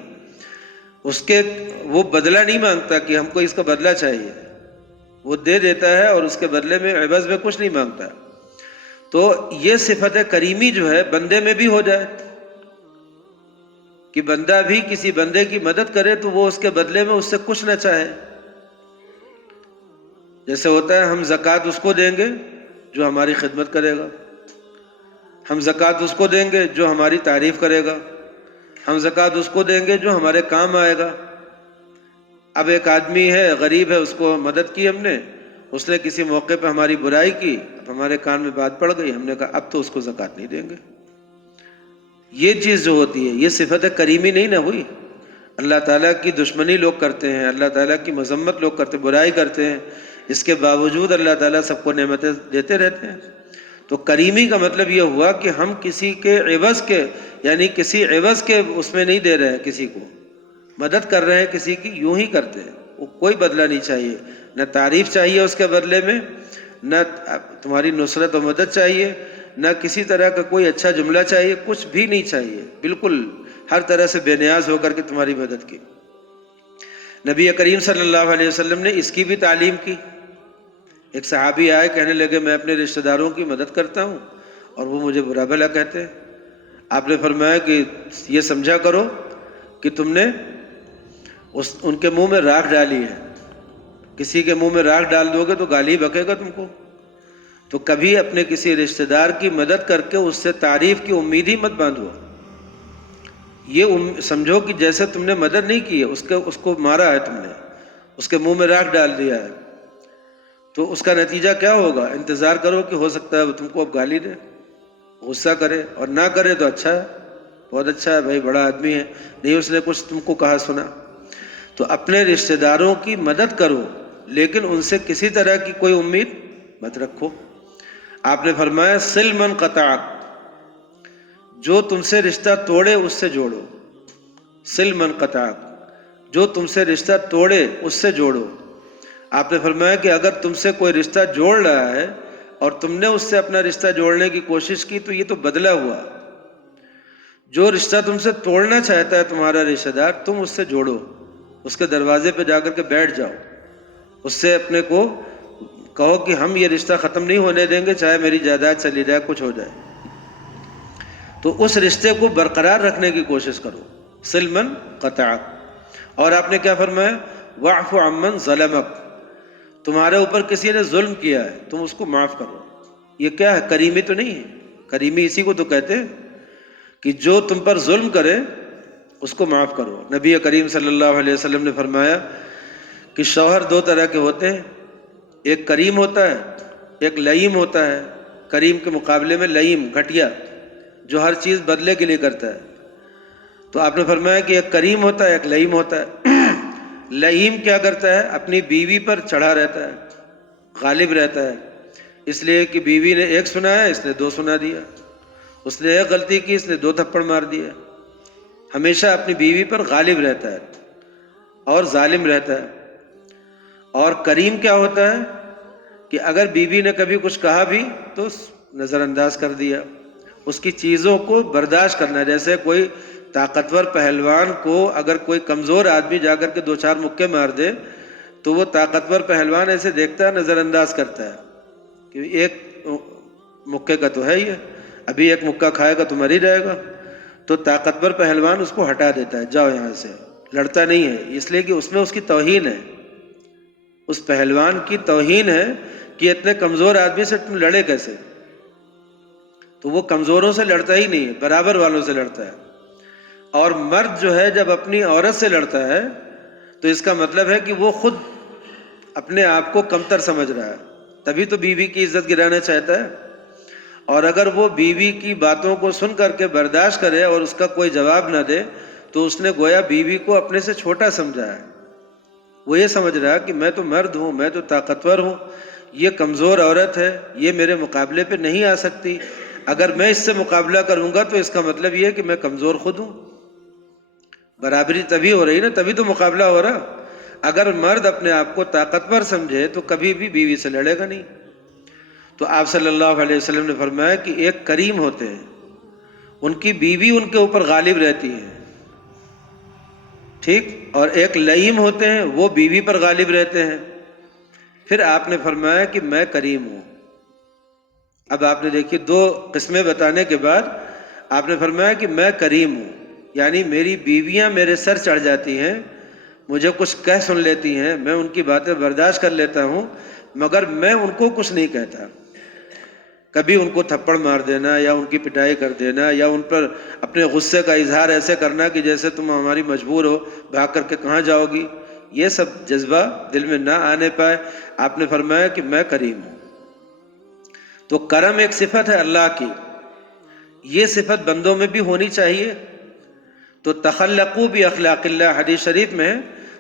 وہ بدلہ نہیں مانگتا کہ ہم کو اس کا بدلہ چاہیے، وہ دے دیتا ہے اور اس کے بدلے میں عوض میں کچھ نہیں مانگتا۔ تو یہ صفت کریمی جو ہے بندے میں بھی ہو جائے کہ بندہ بھی کسی بندے کی مدد کرے تو وہ اس کے بدلے میں اس سے کچھ نہ چاہے۔ جیسے ہوتا ہے ہم زکوٰۃ اس کو دیں گے جو ہماری خدمت کرے گا، ہم زکوٰۃ اس کو دیں گے جو ہماری تعریف کرے گا، ہم زکوٰۃ اس کو دیں گے جو ہمارے کام آئے گا۔ اب ایک آدمی ہے غریب ہے، اس کو مدد کی ہم نے، اس نے کسی موقع پہ ہماری برائی کی، اب ہمارے کان میں بات پڑ گئی، ہم نے کہا اب تو اس کو زکوٰۃ نہیں دیں گے۔ یہ چیز جو ہوتی ہے یہ صفت کریمی نہیں نہ ہوئی۔ اللہ تعالیٰ کی دشمنی لوگ کرتے ہیں، اللہ تعالیٰ کی مذمت لوگ کرتے ہیں، برائی کرتے ہیں، اس کے باوجود اللہ تعالیٰ سب کو نعمتیں دیتے رہتے ہیں۔ تو کریمی کا مطلب یہ ہوا کہ ہم کسی کے عوض کے، یعنی کسی عوض کے اس میں نہیں دے رہے ہیں، کسی کو مدد کر رہے ہیں، کسی کی یوں ہی کرتے ہیں، وہ کوئی بدلہ نہیں چاہیے، نہ تعریف چاہیے اس کے بدلے میں، نہ تمہاری نصرت و مدد چاہیے، نہ کسی طرح کا کوئی اچھا جملہ چاہیے، کچھ بھی نہیں چاہیے، بالکل ہر طرح سے بے نیاز ہو کر کے تمہاری مدد کی۔ نبی کریم صلی اللہ علیہ وسلم نے اس کی بھی تعلیم کی۔ ایک صحابی آئے، کہنے لگے میں اپنے رشتہ داروں کی مدد کرتا ہوں اور وہ مجھے برا بھلا کہتے ہیں۔ آپ نے فرمایا کہ یہ سمجھا کرو کہ تم نے ان کے منہ میں راکھ ڈالی ہے، کسی کے منہ میں راکھ ڈال دو گے تو گالی بکے گا تم کو۔ تو کبھی اپنے کسی رشتہ دار کی مدد کر کے اس سے تعریف کی امید ہی مت باندھو۔ یہ سمجھو کہ جیسے تم نے مدد نہیں کی ہے، اس کو مارا ہے تم نے، اس کے منہ میں راکھ ڈال دیا ہے، تو اس کا نتیجہ کیا ہوگا؟ انتظار کرو کہ ہو سکتا ہے وہ تم کو اب گالی دے، غصہ کرے، اور نہ کرے تو اچھا ہے، بہت اچھا ہے بھائی، بڑا آدمی ہے، نہیں اس نے کچھ تم کو کہا سنا۔ تو اپنے رشتہ داروں کی مدد کرو، لیکن ان سے کسی طرح کی کوئی امید مت رکھو۔ آپ نے فرمایا صل من قطعک، جو تم سے رشتہ توڑے اس سے جوڑو، صل من قطعک، جو تم سے رشتہ توڑے اس سے جوڑو۔ آپ نے فرمایا کہ اگر تم سے کوئی رشتہ جوڑ رہا ہے اور تم نے اس سے اپنا رشتہ جوڑنے کی کوشش کی تو یہ تو بدلہ ہوا۔ جو رشتہ تم سے توڑنا چاہتا ہے تمہارا رشتہ دار، تم اس سے جوڑو، اس کے دروازے پہ جا کر کے بیٹھ جاؤ، اس سے اپنے کو کہو کہ ہم یہ رشتہ ختم نہیں ہونے دیں گے، چاہے میری جائیداد چلی جائے، کچھ ہو جائے، تو اس رشتے کو برقرار رکھنے کی کوشش کرو، سلمن قطع۔ اور آپ نے کیا فرمایا؟ واعف عمن ظلمک، تمہارے اوپر کسی نے ظلم کیا ہے تم اس کو معاف کرو۔ یہ کیا ہے؟ کریمی تو نہیں ہے؟ کریمی اسی کو تو کہتے ہیں کہ جو تم پر ظلم کرے اس کو معاف کرو۔ نبی کریم صلی اللہ علیہ وسلم نے فرمایا کہ شوہر دو طرح کے ہوتے ہیں، ایک کریم ہوتا ہے، ایک لئیم ہوتا ہے۔ کریم کے مقابلے میں لئیم، گھٹیا، جو ہر چیز بدلے کے لیے کرتا ہے۔ تو آپ نے فرمایا کہ ایک کریم ہوتا ہے، ایک لئیم ہوتا ہے۔ لئیم کیا کرتا ہے؟ اپنی بیوی پر چڑھا رہتا ہے، غالب رہتا ہے، اس لیے کہ بیوی نے ایک سنایا، اس نے دو سنا دیا، اس نے ایک غلطی کی، اس نے دو تھپڑ مار دیا۔ ہمیشہ اپنی بیوی پر غالب رہتا ہے اور ظالم رہتا ہے۔ اور کریم کیا ہوتا ہے کہ اگر بیوی نے کبھی کچھ کہا بھی تو نظر انداز کر دیا، اس کی چیزوں کو برداشت کرنا۔ جیسے کوئی طاقتور پہلوان کو اگر کوئی کمزور آدمی جا کر کے دو چار مکے مار دے تو وہ طاقتور پہلوان ایسے دیکھتا ہے، نظر انداز کرتا ہے کہ ایک مکے کا تو ہے ہی ہے، ابھی ایک مکہ کھائے گا تو مر ہی جائے گا، تو طاقتور پہلوان اس کو ہٹا دیتا ہے، جاؤ یہاں سے، لڑتا نہیں ہے، اس لیے کہ اس میں اس کی توہین ہے، اس پہلوان کی توہین ہے کہ اتنے کمزور آدمی سے تم لڑے کیسے؟ تو وہ کمزوروں سے لڑتا ہی نہیں ہے، برابر والوں سے لڑتا ہے۔ اور مرد جو ہے جب اپنی عورت سے لڑتا ہے تو اس کا مطلب ہے کہ وہ خود اپنے آپ کو کمتر سمجھ رہا ہے، تبھی تو بیوی کی عزت گرانا چاہتا ہے۔ اور اگر وہ بیوی کی باتوں کو سن کر کے برداشت کرے اور اس کا کوئی جواب نہ دے تو اس نے گویا بیوی کو اپنے سے چھوٹا سمجھا ہے۔ وہ یہ سمجھ رہا ہے کہ میں تو مرد ہوں، میں تو طاقتور ہوں، یہ کمزور عورت ہے، یہ میرے مقابلے پہ نہیں آ سکتی، اگر میں اس سے مقابلہ کروں گا تو اس کا مطلب یہ ہے کہ میں کمزور خود ہوں۔ برابری تبھی ہو رہی نا، تبھی تو مقابلہ ہو رہا۔ اگر مرد اپنے آپ کو طاقتور سمجھے تو کبھی بھی بیوی سے لڑے گا نہیں۔ تو آپ صلی اللہ علیہ وسلم نے فرمایا کہ ایک کریم ہوتے ہیں، ان کی بیوی ان کے اوپر غالب رہتی ہے، ٹھیک، اور ایک لئیم ہوتے ہیں، وہ بیوی پر غالب رہتے ہیں۔ پھر آپ نے فرمایا کہ میں کریم ہوں۔ اب آپ نے دیکھی دو قسمیں بتانے کے بعد آپ نے فرمایا کہ میں کریم ہوں، یعنی میری بیویاں میرے سر چڑھ جاتی ہیں، مجھے کچھ کہہ سن لیتی ہیں، میں ان کی باتیں برداشت کر لیتا ہوں، مگر میں ان کو کچھ نہیں کہتا۔ کبھی ان کو تھپڑ مار دینا یا ان کی پٹائی کر دینا یا ان پر اپنے غصے کا اظہار ایسے کرنا کہ جیسے تم ہماری مجبور ہو، بھاگ کر کے کہاں جاؤ گی، یہ سب جذبہ دل میں نہ آنے پائے۔ آپ نے فرمایا کہ میں کریم ہوں۔ تو کرم ایک صفت ہے اللہ کی، یہ صفت بندوں میں بھی ہونی چاہیے۔ تو تخلقوا باخلاق اللہ، حدیث شریف میں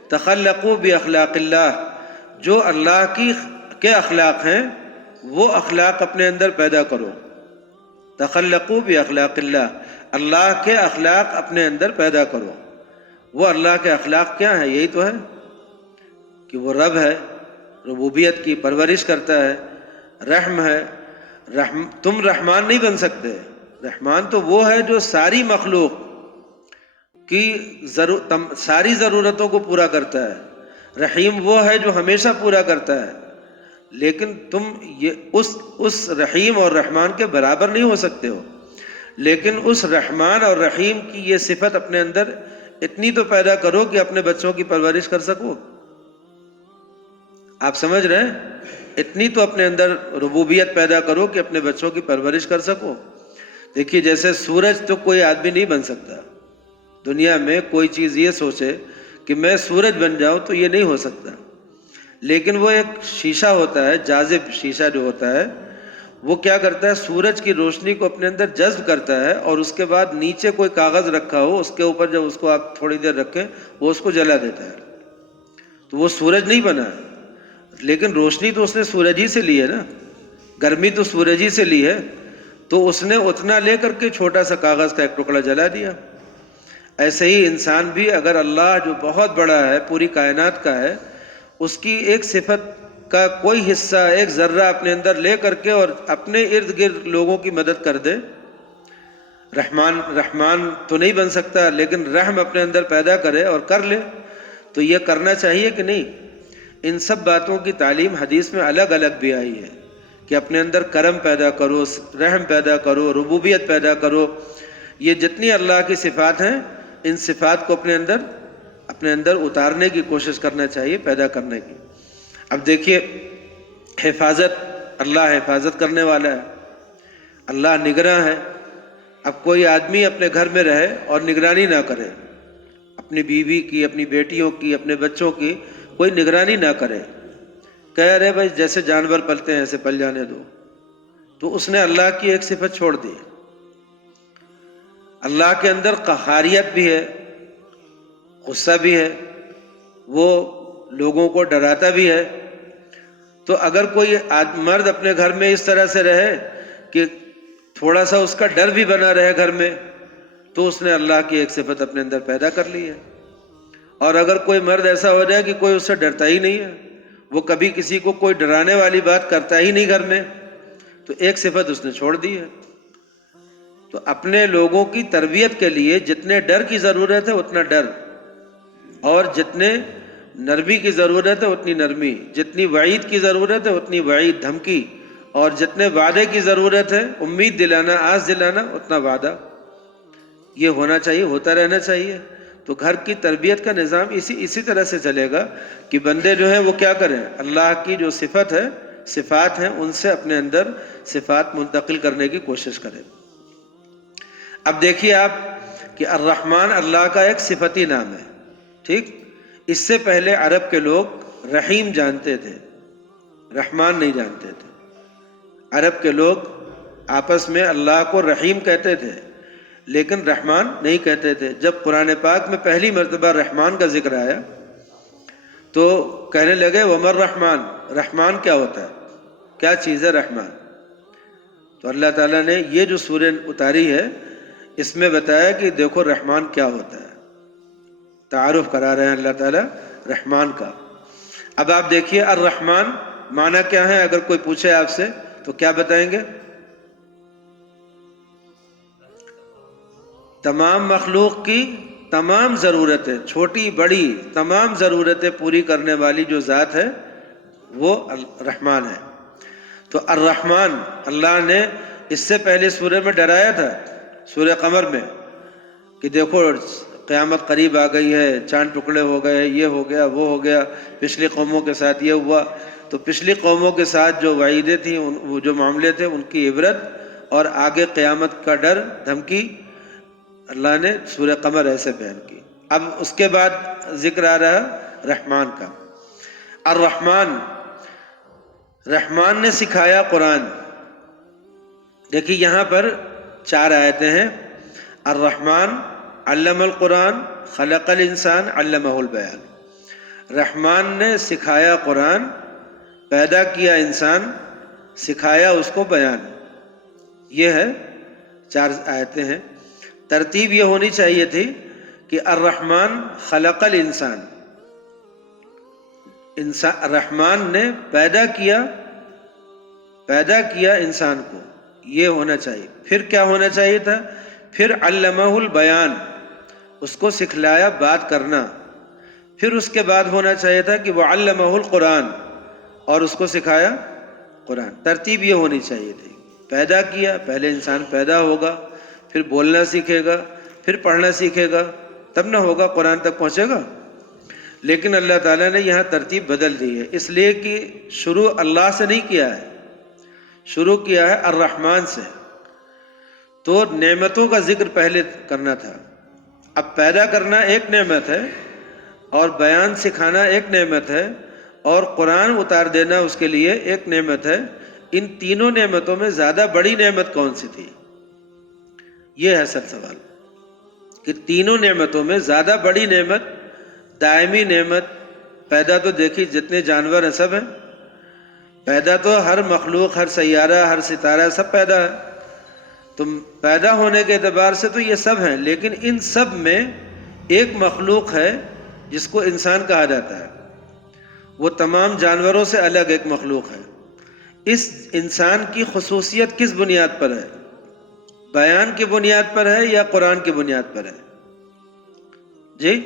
تخلقوا باخلاق اللہ، جو اللہ کے اخلاق ہیں وہ اخلاق اپنے اندر پیدا کرو۔ تخلقوا باخلاق اللہ، اللہ کے اخلاق اپنے اندر پیدا کرو۔ وہ اللہ کے اخلاق کیا ہیں؟ یہی تو ہے کہ وہ رب ہے، ربوبیت کی پرورش کرتا ہے، رحم ہے۔ تم رحمان نہیں بن سکتے، رحمان تو وہ ہے جو ساری مخلوق کی ساری ضرورتوں کو پورا کرتا ہے، رحیم وہ ہے جو ہمیشہ پورا کرتا ہے، لیکن تم یہ اس رحیم اور رحمان کے برابر نہیں ہو سکتے ہو، لیکن اس رحمان اور رحیم کی یہ صفت اپنے اندر اتنی تو پیدا کرو کہ اپنے بچوں کی پرورش کر سکو۔ آپ سمجھ رہے ہیں؟ اتنی تو اپنے اندر ربوبیت پیدا کرو کہ اپنے بچوں کی پرورش کر سکو۔ دیکھیے جیسے سورج تو کوئی آدمی نہیں بن سکتا، دنیا میں کوئی چیز یہ سوچے کہ میں سورج بن جاؤں تو یہ نہیں ہو سکتا، لیکن وہ ایک شیشہ ہوتا ہے، جاذب شیشہ جو ہوتا ہے، وہ کیا کرتا ہے؟ سورج کی روشنی کو اپنے اندر جذب کرتا ہے، اور اس کے بعد نیچے کوئی کاغذ رکھا ہو، اس کے اوپر جب اس کو آپ تھوڑی دیر رکھیں وہ اس کو جلا دیتا ہے۔ تو وہ سورج نہیں بنا، لیکن روشنی تو اس نے سورج ہی سے لی ہے نا، گرمی تو سورج ہی سے لی ہے، تو اس نے اتنا لے کر کے چھوٹا سا کاغذ کا ایک ٹکڑا جلا دیا۔ ایسے ہی انسان بھی اگر اللہ جو بہت بڑا ہے، پوری کائنات کا ہے، اس کی ایک صفت کا کوئی حصہ، ایک ذرہ اپنے اندر لے کر کے اور اپنے ارد گرد لوگوں کی مدد کر دے، رحمان تو نہیں بن سکتا لیکن رحم اپنے اندر پیدا کرے اور کر لے، تو یہ کرنا چاہیے کہ نہیں؟ ان سب باتوں کی تعلیم حدیث میں الگ الگ بھی آئی ہے کہ اپنے اندر کرم پیدا کرو، رحم پیدا کرو، ربوبیت پیدا کرو. یہ جتنی اللہ کی صفات ہیں ان صفات کو اپنے اندر اتارنے کی کوشش کرنا چاہیے، پیدا کرنے کی. اب دیکھیے حفاظت، اللہ حفاظت کرنے والا ہے، اللہ نگراں ہے. اب کوئی آدمی اپنے گھر میں رہے اور نگرانی نہ کرے، اپنی بیوی کی، اپنی بیٹیوں کی، اپنے بچوں کی کوئی نگرانی نہ کرے، کہہ رہے بھائی جیسے جانور پلتے ہیں ایسے پل جانے دو، تو اس نے اللہ کی ایک صفت چھوڑ دی. اللہ کے اندر قہاریت بھی ہے، غصہ بھی ہے، وہ لوگوں کو ڈراتا بھی ہے. تو اگر کوئی مرد اپنے گھر میں اس طرح سے رہے کہ تھوڑا سا اس کا ڈر بھی بنا رہے گھر میں، تو اس نے اللہ کی ایک صفت اپنے اندر پیدا کر لی ہے. اور اگر کوئی مرد ایسا ہو جائے کہ کوئی اس سے ڈرتا ہی نہیں ہے، وہ کبھی کسی کو کوئی ڈرانے والی بات کرتا ہی نہیں گھر میں، تو ایک صفت اس نے چھوڑ دی ہے. تو اپنے لوگوں کی تربیت کے لیے جتنے ڈر کی ضرورت ہے اتنا ڈر، اور جتنے نرمی کی ضرورت ہے اتنی نرمی، جتنی وعید کی ضرورت ہے اتنی وعید، دھمکی، اور جتنے وعدے کی ضرورت ہے، امید دلانا، آس دلانا، اتنا وعدہ. یہ ہونا چاہیے، ہوتا رہنا چاہیے. تو گھر کی تربیت کا نظام اسی طرح سے چلے گا کہ بندے جو ہیں وہ کیا کریں، اللہ کی جو صفات ہیں ان سے اپنے اندر صفات منتقل کرنے کی کوشش کریں. اب دیکھیے آپ کہ الرحمن اللہ کا ایک صفتی نام ہے، ٹھیک. اس سے پہلے عرب کے لوگ رحیم جانتے تھے، رحمان نہیں جانتے تھے. عرب کے لوگ آپس میں اللہ کو رحیم کہتے تھے لیکن رحمان نہیں کہتے تھے. جب قرآن پاک میں پہلی مرتبہ رحمان کا ذکر آیا تو کہنے لگے ومر رحمان، رحمان کیا ہوتا ہے، کیا چیز ہے رحمان. تو اللہ تعالیٰ نے یہ جو سورہ اتاری ہے اس میں بتایا کہ دیکھو رحمان کیا ہوتا ہے، تعارف کرا رہے ہیں اللہ تعالیٰ رحمان کا. اب آپ دیکھیے الرحمن معنی کیا ہے، اگر کوئی پوچھے آپ سے تو کیا بتائیں گے؟ تمام مخلوق کی تمام ضرورتیں، چھوٹی بڑی تمام ضرورتیں پوری کرنے والی جو ذات ہے وہ الرحمن ہے. تو الرحمن اللہ نے اس سے پہلے سورہ میں ڈرایا تھا، سورہ قمر میں، کہ دیکھو قیامت قریب آ گئی ہے، چاند ٹکڑے ہو گئے، یہ ہو گیا، وہ ہو گیا، پچھلی قوموں کے ساتھ یہ ہوا. تو پچھلی قوموں کے ساتھ جو وعیدیں تھیں، وہ جو معاملے تھے، ان کی عبرت اور آگے قیامت کا ڈر، دھمکی اللہ نے سورہ قمر ایسے بیان کی. اب اس کے بعد ذکر آ رہا رحمان کا. الرحمن، رحمان نے سکھایا قرآن. دیکھیے یہاں پر 4 آیتیں ہیں. الرحمن علم القرآن خلق الانسان علمہ البیان. رحمان نے سکھایا قرآن، پیدا کیا انسان، سکھایا اس کو بیان. یہ ہے 4 آیتیں ہیں. ترتیب یہ ہونی چاہیے تھی کہ الرحمن خلق الانسان، رحمان نے پیدا کیا انسان کو، یہ ہونا چاہیے. پھر کیا ہونا چاہیے تھا؟ پھر علمہ البیان، اس کو سکھلایا بات کرنا. پھر اس کے بعد ہونا چاہیے تھا کہ وہ علمہ القرآن، اور اس کو سکھایا قرآن. ترتیب یہ ہونی چاہیے تھی. پیدا کیا، پہلے انسان پیدا ہوگا، پھر بولنا سیکھے گا، پھر پڑھنا سیکھے گا، تب نہ ہوگا قرآن تک پہنچے گا. لیکن اللہ تعالیٰ نے یہاں ترتیب بدل دی ہے، اس لیے کہ شروع اللہ سے نہیں کیا ہے، شروع کیا ہے الرحمن سے. تو نعمتوں کا ذکر پہلے کرنا تھا. اب پیدا کرنا ایک نعمت ہے، اور بیان سکھانا ایک نعمت ہے، اور قرآن اتار دینا اس کے لیے ایک نعمت ہے. ان تینوں نعمتوں میں زیادہ بڑی نعمت کون سی تھی؟ یہ ہے اصل سوال، کہ تینوں نعمتوں میں زیادہ بڑی نعمت، دائمی نعمت. پیدا تو دیکھیے جتنے جانور ہیں سب ہیں، پیدا تو ہر مخلوق، ہر سیارہ، ہر ستارہ سب پیدا ہے. تو پیدا ہونے کے اعتبار سے تو یہ سب ہیں، لیکن ان سب میں ایک مخلوق ہے جس کو انسان کہا جاتا ہے. وہ تمام جانوروں سے الگ ایک مخلوق ہے. اس انسان کی خصوصیت کس بنیاد پر ہے؟ بیان کی بنیاد پر ہے یا قرآن کی بنیاد پر ہے؟ جی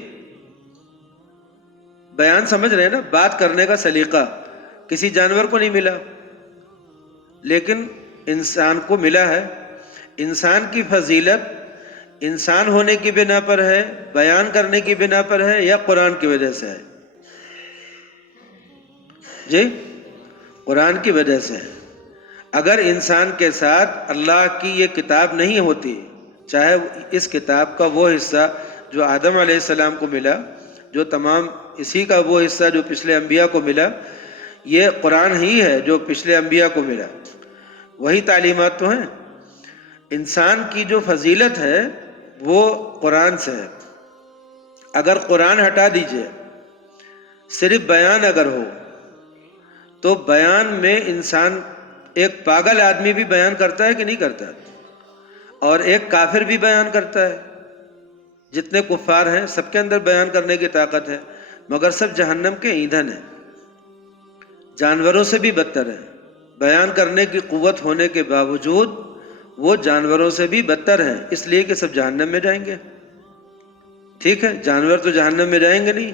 بیان سمجھ رہے ہیں نا، بات کرنے کا سلیقہ کسی جانور کو نہیں ملا، لیکن انسان کو ملا ہے۔ انسان کی فضیلت انسان ہونے کی بنا پر ہے، بیان کرنے کی بنا پر ہے، یا قرآن کی وجہ سے ہے؟ جی، قرآن کی وجہ سے ہے۔ اگر انسان کے ساتھ اللہ کی یہ کتاب نہیں ہوتی، چاہے اس کتاب کا وہ حصہ جو آدم علیہ السلام کو ملا، جو تمام اسی کا وہ حصہ جو پچھلے انبیاء کو ملا، یہ قرآن ہی ہے جو پچھلے انبیاء کو ملا، وہی تعلیمات تو ہیں۔ انسان کی جو فضیلت ہے وہ قرآن سے ہے۔ اگر قرآن ہٹا دیجئے، صرف بیان اگر ہو، تو بیان میں انسان، ایک پاگل آدمی بھی بیان کرتا ہے کہ نہیں کرتا؟ اور ایک کافر بھی بیان کرتا ہے۔ جتنے کفار ہیں سب کے اندر بیان کرنے کی طاقت ہے، مگر سب جہنم کے ایندھن ہیں، جانوروں سے بھی بدتر ہیں۔ بیان کرنے کی قوت ہونے کے باوجود وہ جانوروں سے بھی بدتر ہیں، اس لیے کہ سب جہنم میں جائیں گے۔ ٹھیک ہے، جانور تو جہنم میں جائیں گے نہیں،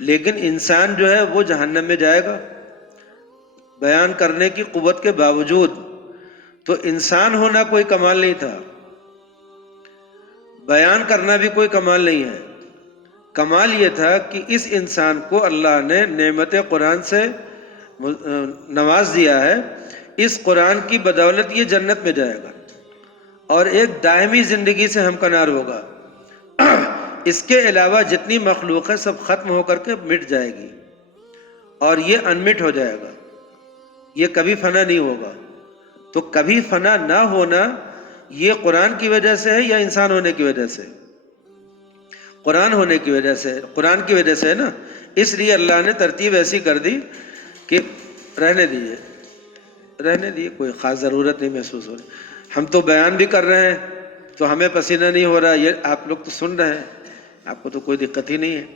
لیکن انسان جو ہے وہ جہنم میں جائے گا بیان کرنے کی قوت کے باوجود۔ تو انسان ہونا کوئی کمال نہیں تھا، بیان کرنا بھی کوئی کمال نہیں ہے۔ کمال یہ تھا کہ اس انسان کو اللہ نے نعمت قرآن سے نواز دیا ہے، اس قرآن کی بدولت یہ جنت میں جائے گا اور ایک دائمی زندگی سے ہمکنار ہوگا۔ اس کے علاوہ جتنی مخلوق ہے سب ختم ہو کر کے مٹ جائے گی، اور یہ انمٹ ہو جائے گا، یہ کبھی فنا نہیں ہوگا۔ تو کبھی فنا نہ ہونا یہ قرآن کی وجہ سے ہے یا انسان ہونے کی وجہ سے؟ قرآن ہونے کی وجہ سے، قرآن کی وجہ سے ہے نا۔ اس لیے اللہ نے ترتیب ایسی کر دی کہ رہنے دیجیے، کوئی خاص ضرورت نہیں محسوس ہو رہی۔ ہم تو بیان بھی کر رہے ہیں تو ہمیں پسینہ نہیں ہو رہا، یہ آپ لوگ تو سن رہے ہیں، آپ کو تو کوئی دقت ہی نہیں ہے۔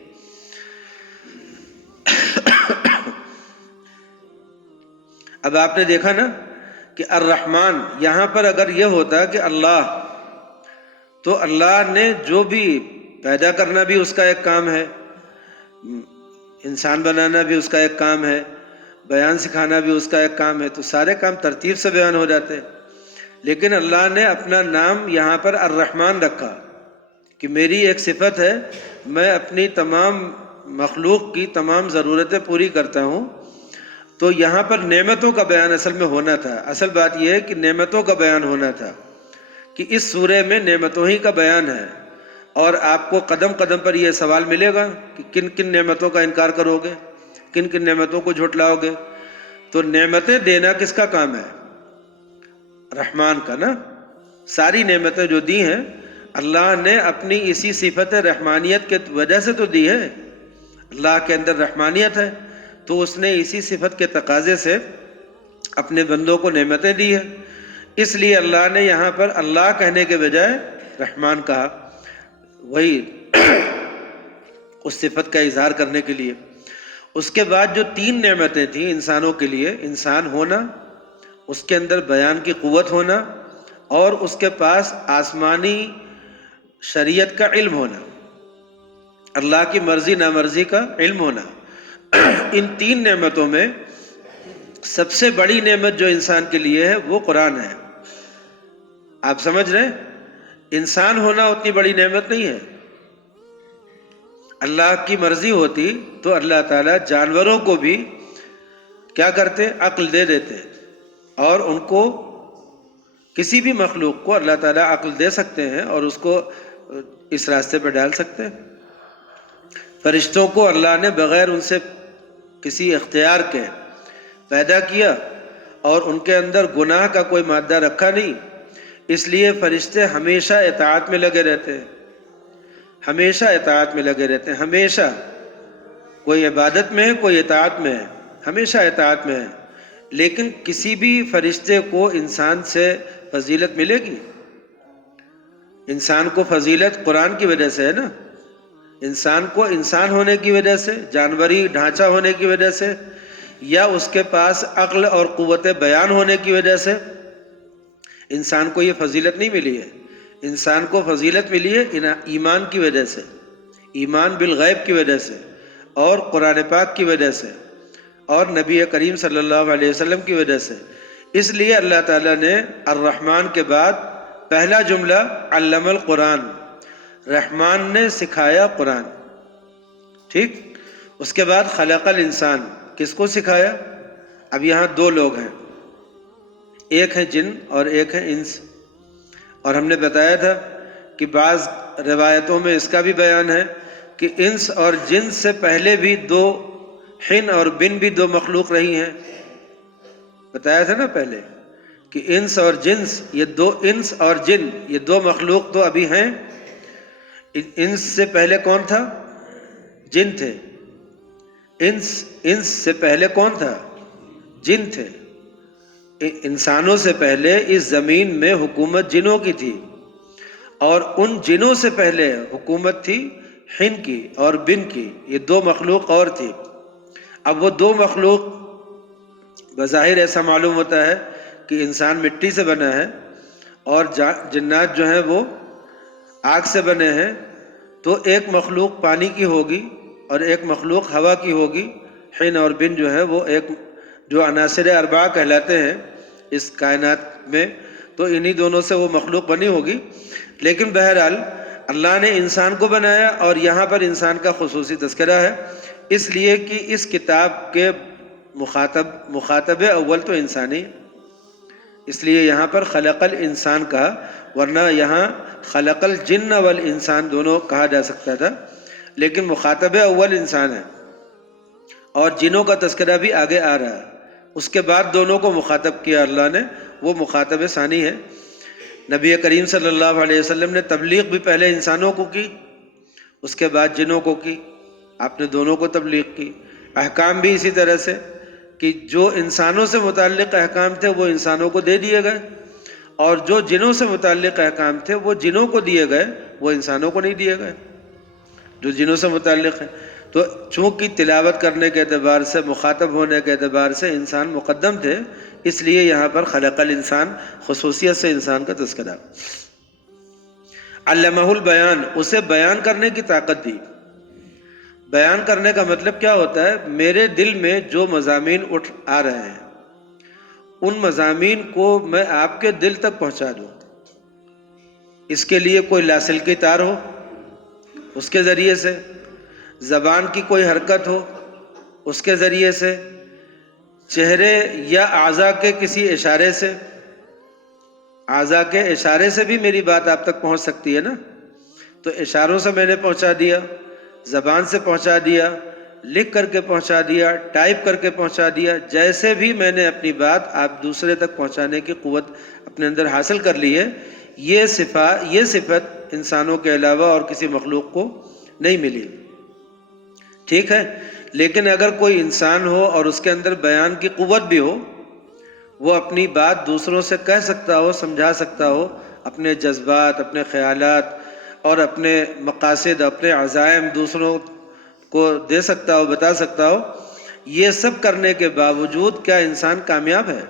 اب آپ نے دیکھا نا کہ الرحمن، یہاں پر اگر یہ ہوتا کہ اللہ، تو اللہ نے جو بھی پیدا کرنا بھی اس کا ایک کام ہے، انسان بنانا بھی اس کا ایک کام ہے، بیان سکھانا بھی اس کا ایک کام ہے، تو سارے کام ترتیب سے بیان ہو جاتے۔ لیکن اللہ نے اپنا نام یہاں پر الرحمن رکھا کہ میری ایک صفت ہے، میں اپنی تمام مخلوق کی تمام ضرورتیں پوری کرتا ہوں۔ تو یہاں پر نعمتوں کا بیان اصل میں ہونا تھا۔ اصل بات یہ ہے کہ نعمتوں کا بیان ہونا تھا، کہ اس سورے میں نعمتوں ہی کا بیان ہے، اور آپ کو قدم قدم پر یہ سوال ملے گا کہ کن کن نعمتوں کا انکار کرو گے، کن کن نعمتوں کو جھٹلاؤ گے۔ تو نعمتیں دینا کس کا کام ہے؟ رحمان کا نا۔ ساری نعمتیں جو دی ہیں اللہ نے اپنی اسی صفت رحمانیت کے وجہ سے تو دی ہے۔ اللہ کے اندر رحمانیت ہے، تو اس نے اسی صفت کے تقاضے سے اپنے بندوں کو نعمتیں دی ہیں۔ اس لیے اللہ نے یہاں پر اللہ کہنے کے بجائے رحمان کہا، وہی اس صفت کا اظہار کرنے کے لیے۔ اس کے بعد جو 3 نعمتیں تھیں انسانوں کے لیے، انسان ہونا، اس کے اندر بیان کی قوت ہونا، اور اس کے پاس آسمانی شریعت کا علم ہونا، اللہ کی مرضی نامرضی کا علم ہونا۔ ان 3 نعمتوں میں سب سے بڑی نعمت جو انسان کے لیے ہے وہ قرآن ہے۔ آپ سمجھ رہے ہیں؟ انسان ہونا اتنی بڑی نعمت نہیں ہے۔ اللہ کی مرضی ہوتی تو اللہ تعالیٰ جانوروں کو بھی کیا کرتے؟ عقل دے دیتے، اور ان کو، کسی بھی مخلوق کو اللہ تعالیٰ عقل دے سکتے ہیں اور اس کو اس راستے پہ ڈال سکتے ہیں۔ فرشتوں کو اللہ نے بغیر ان سے کسی اختیار کے پیدا کیا، اور ان کے اندر گناہ کا کوئی مادہ رکھا نہیں، اس لیے فرشتے ہمیشہ اطاعت میں لگے رہتے ہیں، ہمیشہ اطاعت میں لگے رہتے ہیں، ہمیشہ، کوئی عبادت میں ہے کوئی اطاعت میں ہے، ہمیشہ اطاعت میں ہے۔ لیکن کسی بھی فرشتے کو انسان سے فضیلت ملے گی؟ انسان کو فضیلت قرآن کی وجہ سے ہے نا، انسان کو انسان ہونے کی وجہ سے، جانوری ڈھانچہ ہونے کی وجہ سے، یا اس کے پاس عقل اور قوت بیان ہونے کی وجہ سے انسان کو یہ فضیلت نہیں ملی ہے۔ انسان کو فضیلت ملی ہے ایمان کی وجہ سے، ایمان بالغیب کی وجہ سے، اور قرآن پاک کی وجہ سے اور نبی کریم صلی اللہ علیہ وسلم کی وجہ سے۔ اس لیے اللہ تعالیٰ نے الرحمن کے بعد پہلا جملہ علم القرآن، رحمان نے سکھایا قرآن، ٹھیک۔ اس کے بعد خلق الانسان، کس کو سکھایا؟ اب یہاں دو لوگ ہیں، ایک ہے جن اور ایک ہے انس، اور ہم نے بتایا تھا کہ بعض روایتوں میں اس کا بھی بیان ہے کہ انس اور جن سے پہلے بھی دو، حن اور بن بھی دو مخلوق رہی ہیں، بتایا تھا نا پہلے کہ انس اور جنس، یہ دو، انس اور جن یہ دو مخلوق تو ابھی ہیں۔ انس سے پہلے کون تھا؟ جن تھے۔ انس سے پہلے کون تھا؟ جن تھے۔ انسانوں سے پہلے اس زمین میں حکومت جنوں کی تھی، اور ان جنوں سے پہلے حکومت تھی حن کی اور بن کی، یہ دو مخلوق اور تھی۔ اب وہ دو مخلوق بظاہر ایسا معلوم ہوتا ہے کہ انسان مٹی سے بنا ہے اور جنات جو ہیں وہ آگ سے بنے ہیں، تو ایک مخلوق پانی کی ہوگی اور ایک مخلوق ہوا کی ہوگی۔ حن اور بن جو ہے وہ ایک جو عناصر اربعہ کہلاتے ہیں اس کائنات میں، تو انہی دونوں سے وہ مخلوق بنی ہوگی۔ لیکن بہرحال اللہ نے انسان کو بنایا، اور یہاں پر انسان کا خصوصی تذکرہ ہے، اس لیے کہ اس کتاب کے مخاطب اول تو انسانی، اس لیے یہاں پر خلق الانسان کہا، ورنہ یہاں خلق الجن والانسان دونوں کہا جا سکتا تھا، لیکن مخاطب اول انسان ہے، اور جنوں کا تذکرہ بھی آگے آ رہا ہے۔ اس کے بعد دونوں کو مخاطب کیا اللہ نے، وہ مخاطب ثانی ہے۔ نبی کریم صلی اللہ علیہ وسلم نے تبلیغ بھی پہلے انسانوں کو کی، اس کے بعد جنوں کو کی، آپ نے دونوں کو تبلیغ کی۔ احکام بھی اسی طرح سے کہ جو انسانوں سے متعلق احکام تھے وہ انسانوں کو دے دیے گئے، اور جو جنوں سے متعلق احکام تھے وہ جنوں کو دیے گئے، وہ انسانوں کو نہیں دیے گئے جو جنوں سے متعلق ہیں۔ تو چونکہ تلاوت کرنے کے اعتبار سے، مخاطب ہونے کے اعتبار سے انسان مقدم تھے، اس لیے یہاں پر خلق الانسان خصوصیت سے انسان کا تذکرہ۔ علمہ البیان، اسے بیان کرنے کی طاقت دی۔ بیان کرنے کا مطلب کیا ہوتا ہے؟ میرے دل میں جو مضامین اٹھ آ رہے ہیں ان مضامین کو میں آپ کے دل تک پہنچا دوں۔ اس کے لیے کوئی لاسلکی تار ہو، اس کے ذریعے سے، زبان کی کوئی حرکت ہو، اس کے ذریعے سے، چہرے یا اعضاء کے کسی اشارے سے، اعضاء کے اشارے سے بھی میری بات آپ تک پہنچ سکتی ہے نا، تو اشاروں سے میں نے پہنچا دیا، زبان سے پہنچا دیا، لکھ کر کے پہنچا دیا، ٹائپ کر کے پہنچا دیا، جیسے بھی میں نے اپنی بات آپ دوسرے تک پہنچانے کی قوت اپنے اندر حاصل کر لی ہے۔ یہ صفت انسانوں کے علاوہ اور کسی مخلوق کو نہیں ملی، ٹھیک ہے۔ لیکن اگر کوئی انسان ہو اور اس کے اندر بیان کی قوت بھی ہو، وہ اپنی بات دوسروں سے کہہ سکتا ہو، سمجھا سکتا ہو، اپنے جذبات، اپنے خیالات اور اپنے مقاصد، اپنے عزائم دوسروں کو دے سکتا ہو، بتا سکتا ہو، یہ سب کرنے کے باوجود کیا انسان کامیاب ہے؟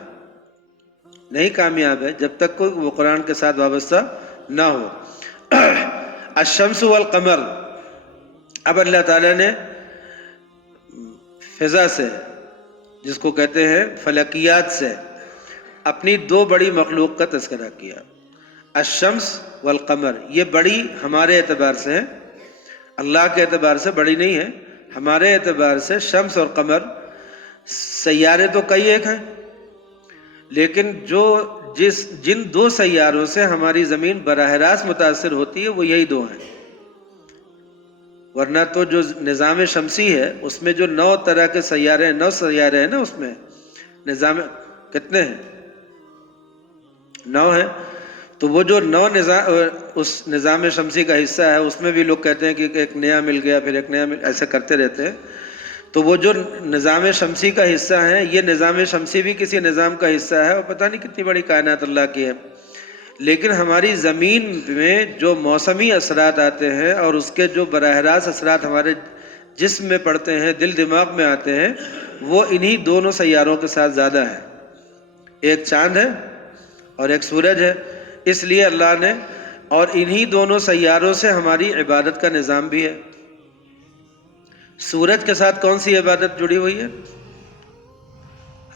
نہیں کامیاب ہے، جب تک کوئی وہ قرآن کے ساتھ وابستہ نہ ہو۔ الشمس والقمر، اب اللہ تعالیٰ نے فضا سے، جس کو کہتے ہیں فلکیات سے، اپنی دو بڑی مخلوق کا تذکرہ کیا، الشمس والقمر۔ یہ بڑی ہمارے اعتبار سے ہے، اللہ کے اعتبار سے بڑی نہیں ہے، ہمارے اعتبار سے شمس اور قمر سیارے تو کئی ایک ہیں، لیکن جن دو سیاروں سے ہماری زمین براہ راست متاثر ہوتی ہے وہ یہی دو ہیں، ورنہ تو جو نظام شمسی ہے اس میں جو 9 طرح کے سیارے ہیں، 9 سیارے ہیں نا، اس میں نظام کتنے ہیں؟ 9 ہیں۔ تو وہ جو 9 اس نظام شمسی کا حصہ ہے، اس میں بھی لوگ کہتے ہیں کہ ایک نیا مل گیا، پھر ایک نیا ایسے کرتے رہتے ہیں۔ تو وہ جو نظام شمسی کا حصہ ہے، یہ نظام شمسی بھی کسی نظام کا حصہ ہے، اور پتہ نہیں کتنی بڑی کائنات اللہ کی ہے۔ لیکن ہماری زمین میں جو موسمی اثرات آتے ہیں اور اس کے جو براہ راست اثرات ہمارے جسم میں پڑتے ہیں، دل دماغ میں آتے ہیں، وہ انہی دونوں سیاروں کے ساتھ زیادہ ہے۔ ایک چاند ہے اور ایک سورج ہے، اس لیے اللہ نے، اور انہی دونوں سیاروں سے ہماری عبادت کا نظام بھی ہے۔ سورج کے ساتھ کون سی عبادت جڑی ہوئی ہے؟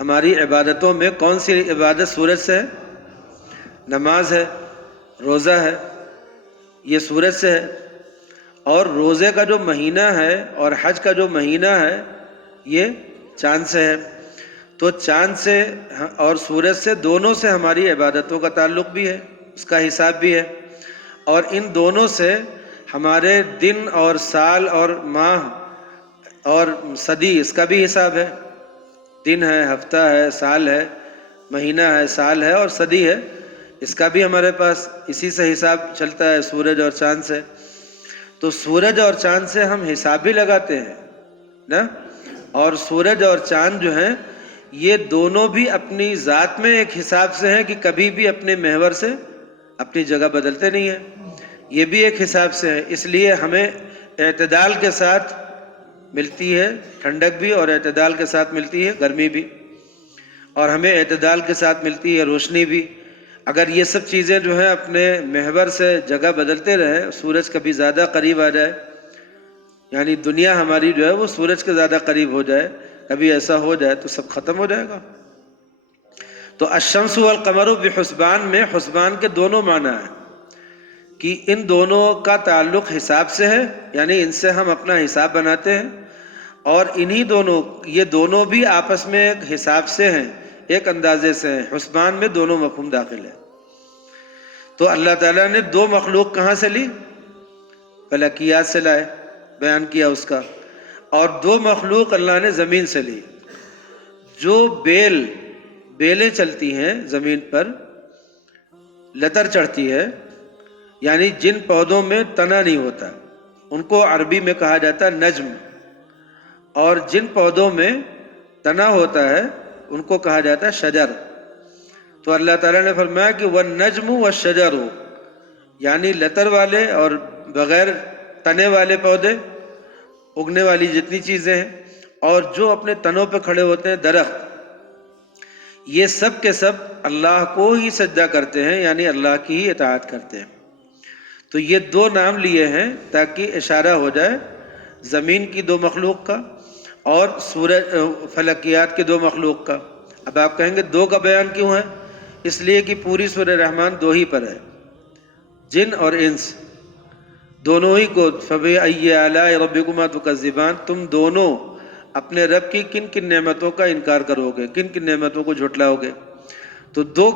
ہماری عبادتوں میں کون سی عبادت سورج سے ہے؟ نماز ہے، روزہ ہے، یہ سورج سے ہے۔ اور روزے کا جو مہینہ ہے اور حج کا جو مہینہ ہے یہ چاند سے ہے۔ تو چاند سے اور سورج سے، دونوں سے ہماری عبادتوں کا تعلق بھی ہے، اس کا حساب بھی ہے، اور ان دونوں سے ہمارے دن اور سال اور ماہ اور صدی، اس کا بھی حساب ہے۔ دن ہے، ہفتہ ہے، سال ہے، مہینہ ہے، سال ہے اور صدی ہے، اس کا بھی ہمارے پاس اسی سے حساب چلتا ہے، سورج اور چاند سے۔ تو سورج اور چاند سے ہم حساب بھی لگاتے ہیں نا، اور سورج اور چاند جو ہیں یہ دونوں بھی اپنی ذات میں ایک حساب سے ہیں کہ کبھی بھی اپنے محور سے اپنی جگہ بدلتے نہیں ہیں، یہ بھی ایک حساب سے ہے۔ اس لیے ہمیں اعتدال کے ساتھ ملتی ہے ٹھنڈک بھی، اور اعتدال کے ساتھ ملتی ہے گرمی بھی، اور ہمیں اعتدال کے ساتھ ملتی ہے روشنی بھی۔ اگر یہ سب چیزیں جو ہیں اپنے محور سے جگہ بدلتے رہیں، سورج کبھی زیادہ قریب آ جائے، یعنی دنیا ہماری جو ہے وہ سورج کے زیادہ قریب ہو جائے، کبھی ایسا ہو جائے تو سب ختم ہو جائے گا۔ تو الشمس والقمر بحسبان میں حسبان کے دونوں معنی ہیں کہ ان دونوں کا تعلق حساب سے ہے، یعنی ان سے ہم اپنا حساب بناتے ہیں، اور انہی دونوں، یہ دونوں بھی آپس میں ایک حساب سے ہیں، ایک اندازے سے ہیں۔ حسبان میں دونوں مفہوم داخل ہے۔ تو اللہ تعالیٰ نے دو مخلوق کہاں سے لی؟ فلکیات سے لائے، بیان کیا اس کا، اور دو مخلوق اللہ نے زمین سے لی۔ جو بیلیں چلتی ہیں زمین پر، لتر چڑھتی ہے، یعنی جن پودوں میں تنا نہیں ہوتا ان کو عربی میں کہا جاتا ہے نجم، اور جن پودوں میں تنا ہوتا ہے ان کو کہا جاتا ہے شجر۔ تو اللہ تعالیٰ نے فرمایا کہ وَالنَّجْمُ وَالشَّجَرُ، یعنی لتر والے اور بغیر تنے والے پودے، اگنے والی جتنی چیزیں ہیں، اور جو اپنے تنوں پہ کھڑے ہوتے ہیں درخت، یہ سب کے سب اللہ کو ہی سجدہ کرتے ہیں، یعنی اللہ کی ہی اطاعت کرتے ہیں۔ تو یہ دو نام لیے ہیں تاکہ اشارہ ہو جائے زمین کی دو مخلوق کا اور سورج فلکیات کے دو مخلوق کا۔ اب آپ کہیں گے دو کا بیان کیوں ہے؟ اس لیے کہ پوری سورہ رحمان دو ہی پر ہے، جن اور انس دونوں ہی کو۔ فَبِأَيِّ آلَاءِ رَبِّكُمَا تُكَذِّبَانِ، تم دونوں اپنے رب کی کن کن نعمتوں کا انکار کرو گے، کن کن نعمتوں کو جھٹلاؤ گے۔ تو دو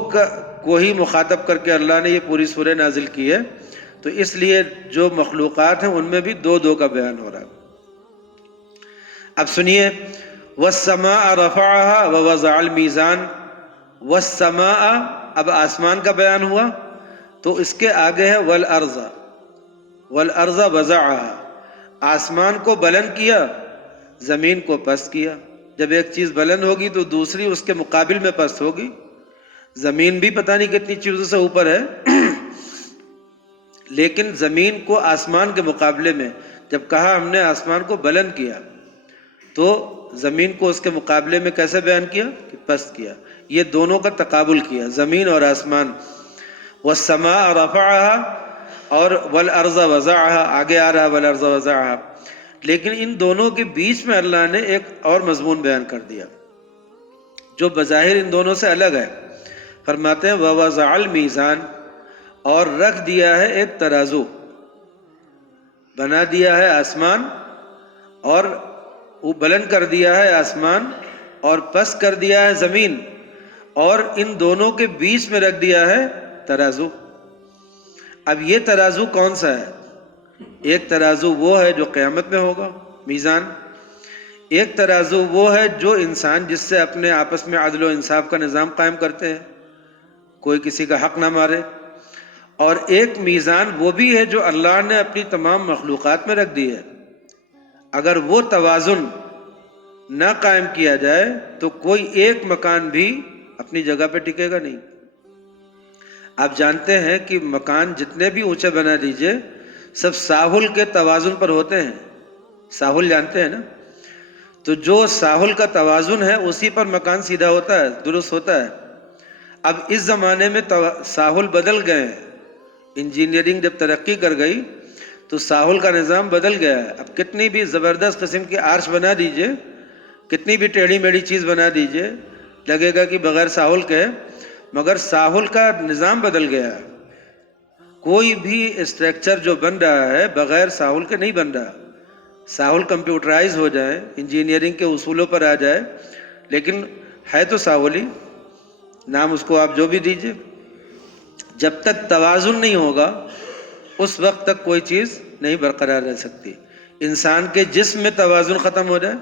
کو ہی مخاطب کر کے اللہ نے یہ پوری سورہ نازل کی ہے، تو اس لیے جو مخلوقات ہیں ان میں بھی دو دو کا بیان ہو رہا ہے۔ اب سنیے، وَالسَّمَاءَ رَفَعَهَا وَوَضَعَ الْمِيزَانَ، وَالسَّمَاءَ، اب آسمان کا بیان ہوا، تو اس کے آگے ہے وَالْأَرْضَ، وَالْأَرْضَ وَضَعَهَا، آسمان کو بلند کیا، زمین کو پست کیا۔ جب ایک چیز بلند ہوگی تو دوسری اس کے مقابل میں پست ہوگی۔ زمین بھی پتہ نہیں کتنی چیزوں سے اوپر ہے، لیکن زمین کو آسمان کے مقابلے میں جب کہا ہم نے آسمان کو بلند کیا، تو زمین کو اس کے مقابلے میں کیسے بیان کیا؟ کہ پست کیا۔ یہ دونوں کا تقابل کیا، زمین اور آسمان۔ والسماء رفعها اور والارض وضعها، آگے آ رہا والارض وضعها، لیکن ان دونوں کے بیچ میں اللہ نے ایک اور مضمون بیان کر دیا جو بظاہر ان دونوں سے الگ ہے۔ فرماتے ہیں ووضع المیزان، اور رکھ دیا ہے ایک ترازو، بنا دیا ہے آسمان اور وہ بلند کر دیا ہے آسمان اور پست کر دیا ہے زمین، اور ان دونوں کے بیچ میں رکھ دیا ہے ترازو۔ اب یہ ترازو کون سا ہے؟ ایک ترازو وہ ہے جو قیامت میں ہوگا، میزان۔ ایک ترازو وہ ہے جو انسان جس سے اپنے آپس میں عدل و انصاف کا نظام قائم کرتے ہیں، کوئی کسی کا حق نہ مارے۔ اور ایک میزان وہ بھی ہے جو اللہ نے اپنی تمام مخلوقات میں رکھ دی ہے۔ اگر وہ توازن نہ قائم کیا جائے تو کوئی ایک مکان بھی اپنی جگہ پہ ٹکے گا نہیں۔ آپ جانتے ہیں کہ مکان جتنے بھی اونچے بنا دیجئے سب ساحل کے توازن پر ہوتے ہیں، ساحل جانتے ہیں نا، تو جو ساحل کا توازن ہے اسی پر مکان سیدھا ہوتا ہے، درست ہوتا ہے۔ اب اس زمانے میں ساحل بدل گئے ہیں، انجینئرنگ جب ترقی کر گئی تو ساحل کا نظام بدل گیا ہے. اب کتنی بھی زبردست قسم کی آرچ بنا دیجئے، کتنی بھی ٹیڑھی میڑھی چیز بنا دیجئے، لگے گا کہ بغیر ساحل کے، مگر ساحل کا نظام بدل گیا ہے. کوئی بھی اسٹرکچر جو بن رہا ہے بغیر ساحل کے نہیں بن رہا. ساحل کمپیوٹرائز ہو جائے، انجینئرنگ کے اصولوں پر آ جائے، لیکن ہے تو ساحل ہی، نام اس کو آپ جو بھی دیجئے. جب تک توازن نہیں ہوگا اس وقت تک کوئی چیز نہیں برقرار رہ سکتی. انسان کے جسم میں توازن ختم ہو جائے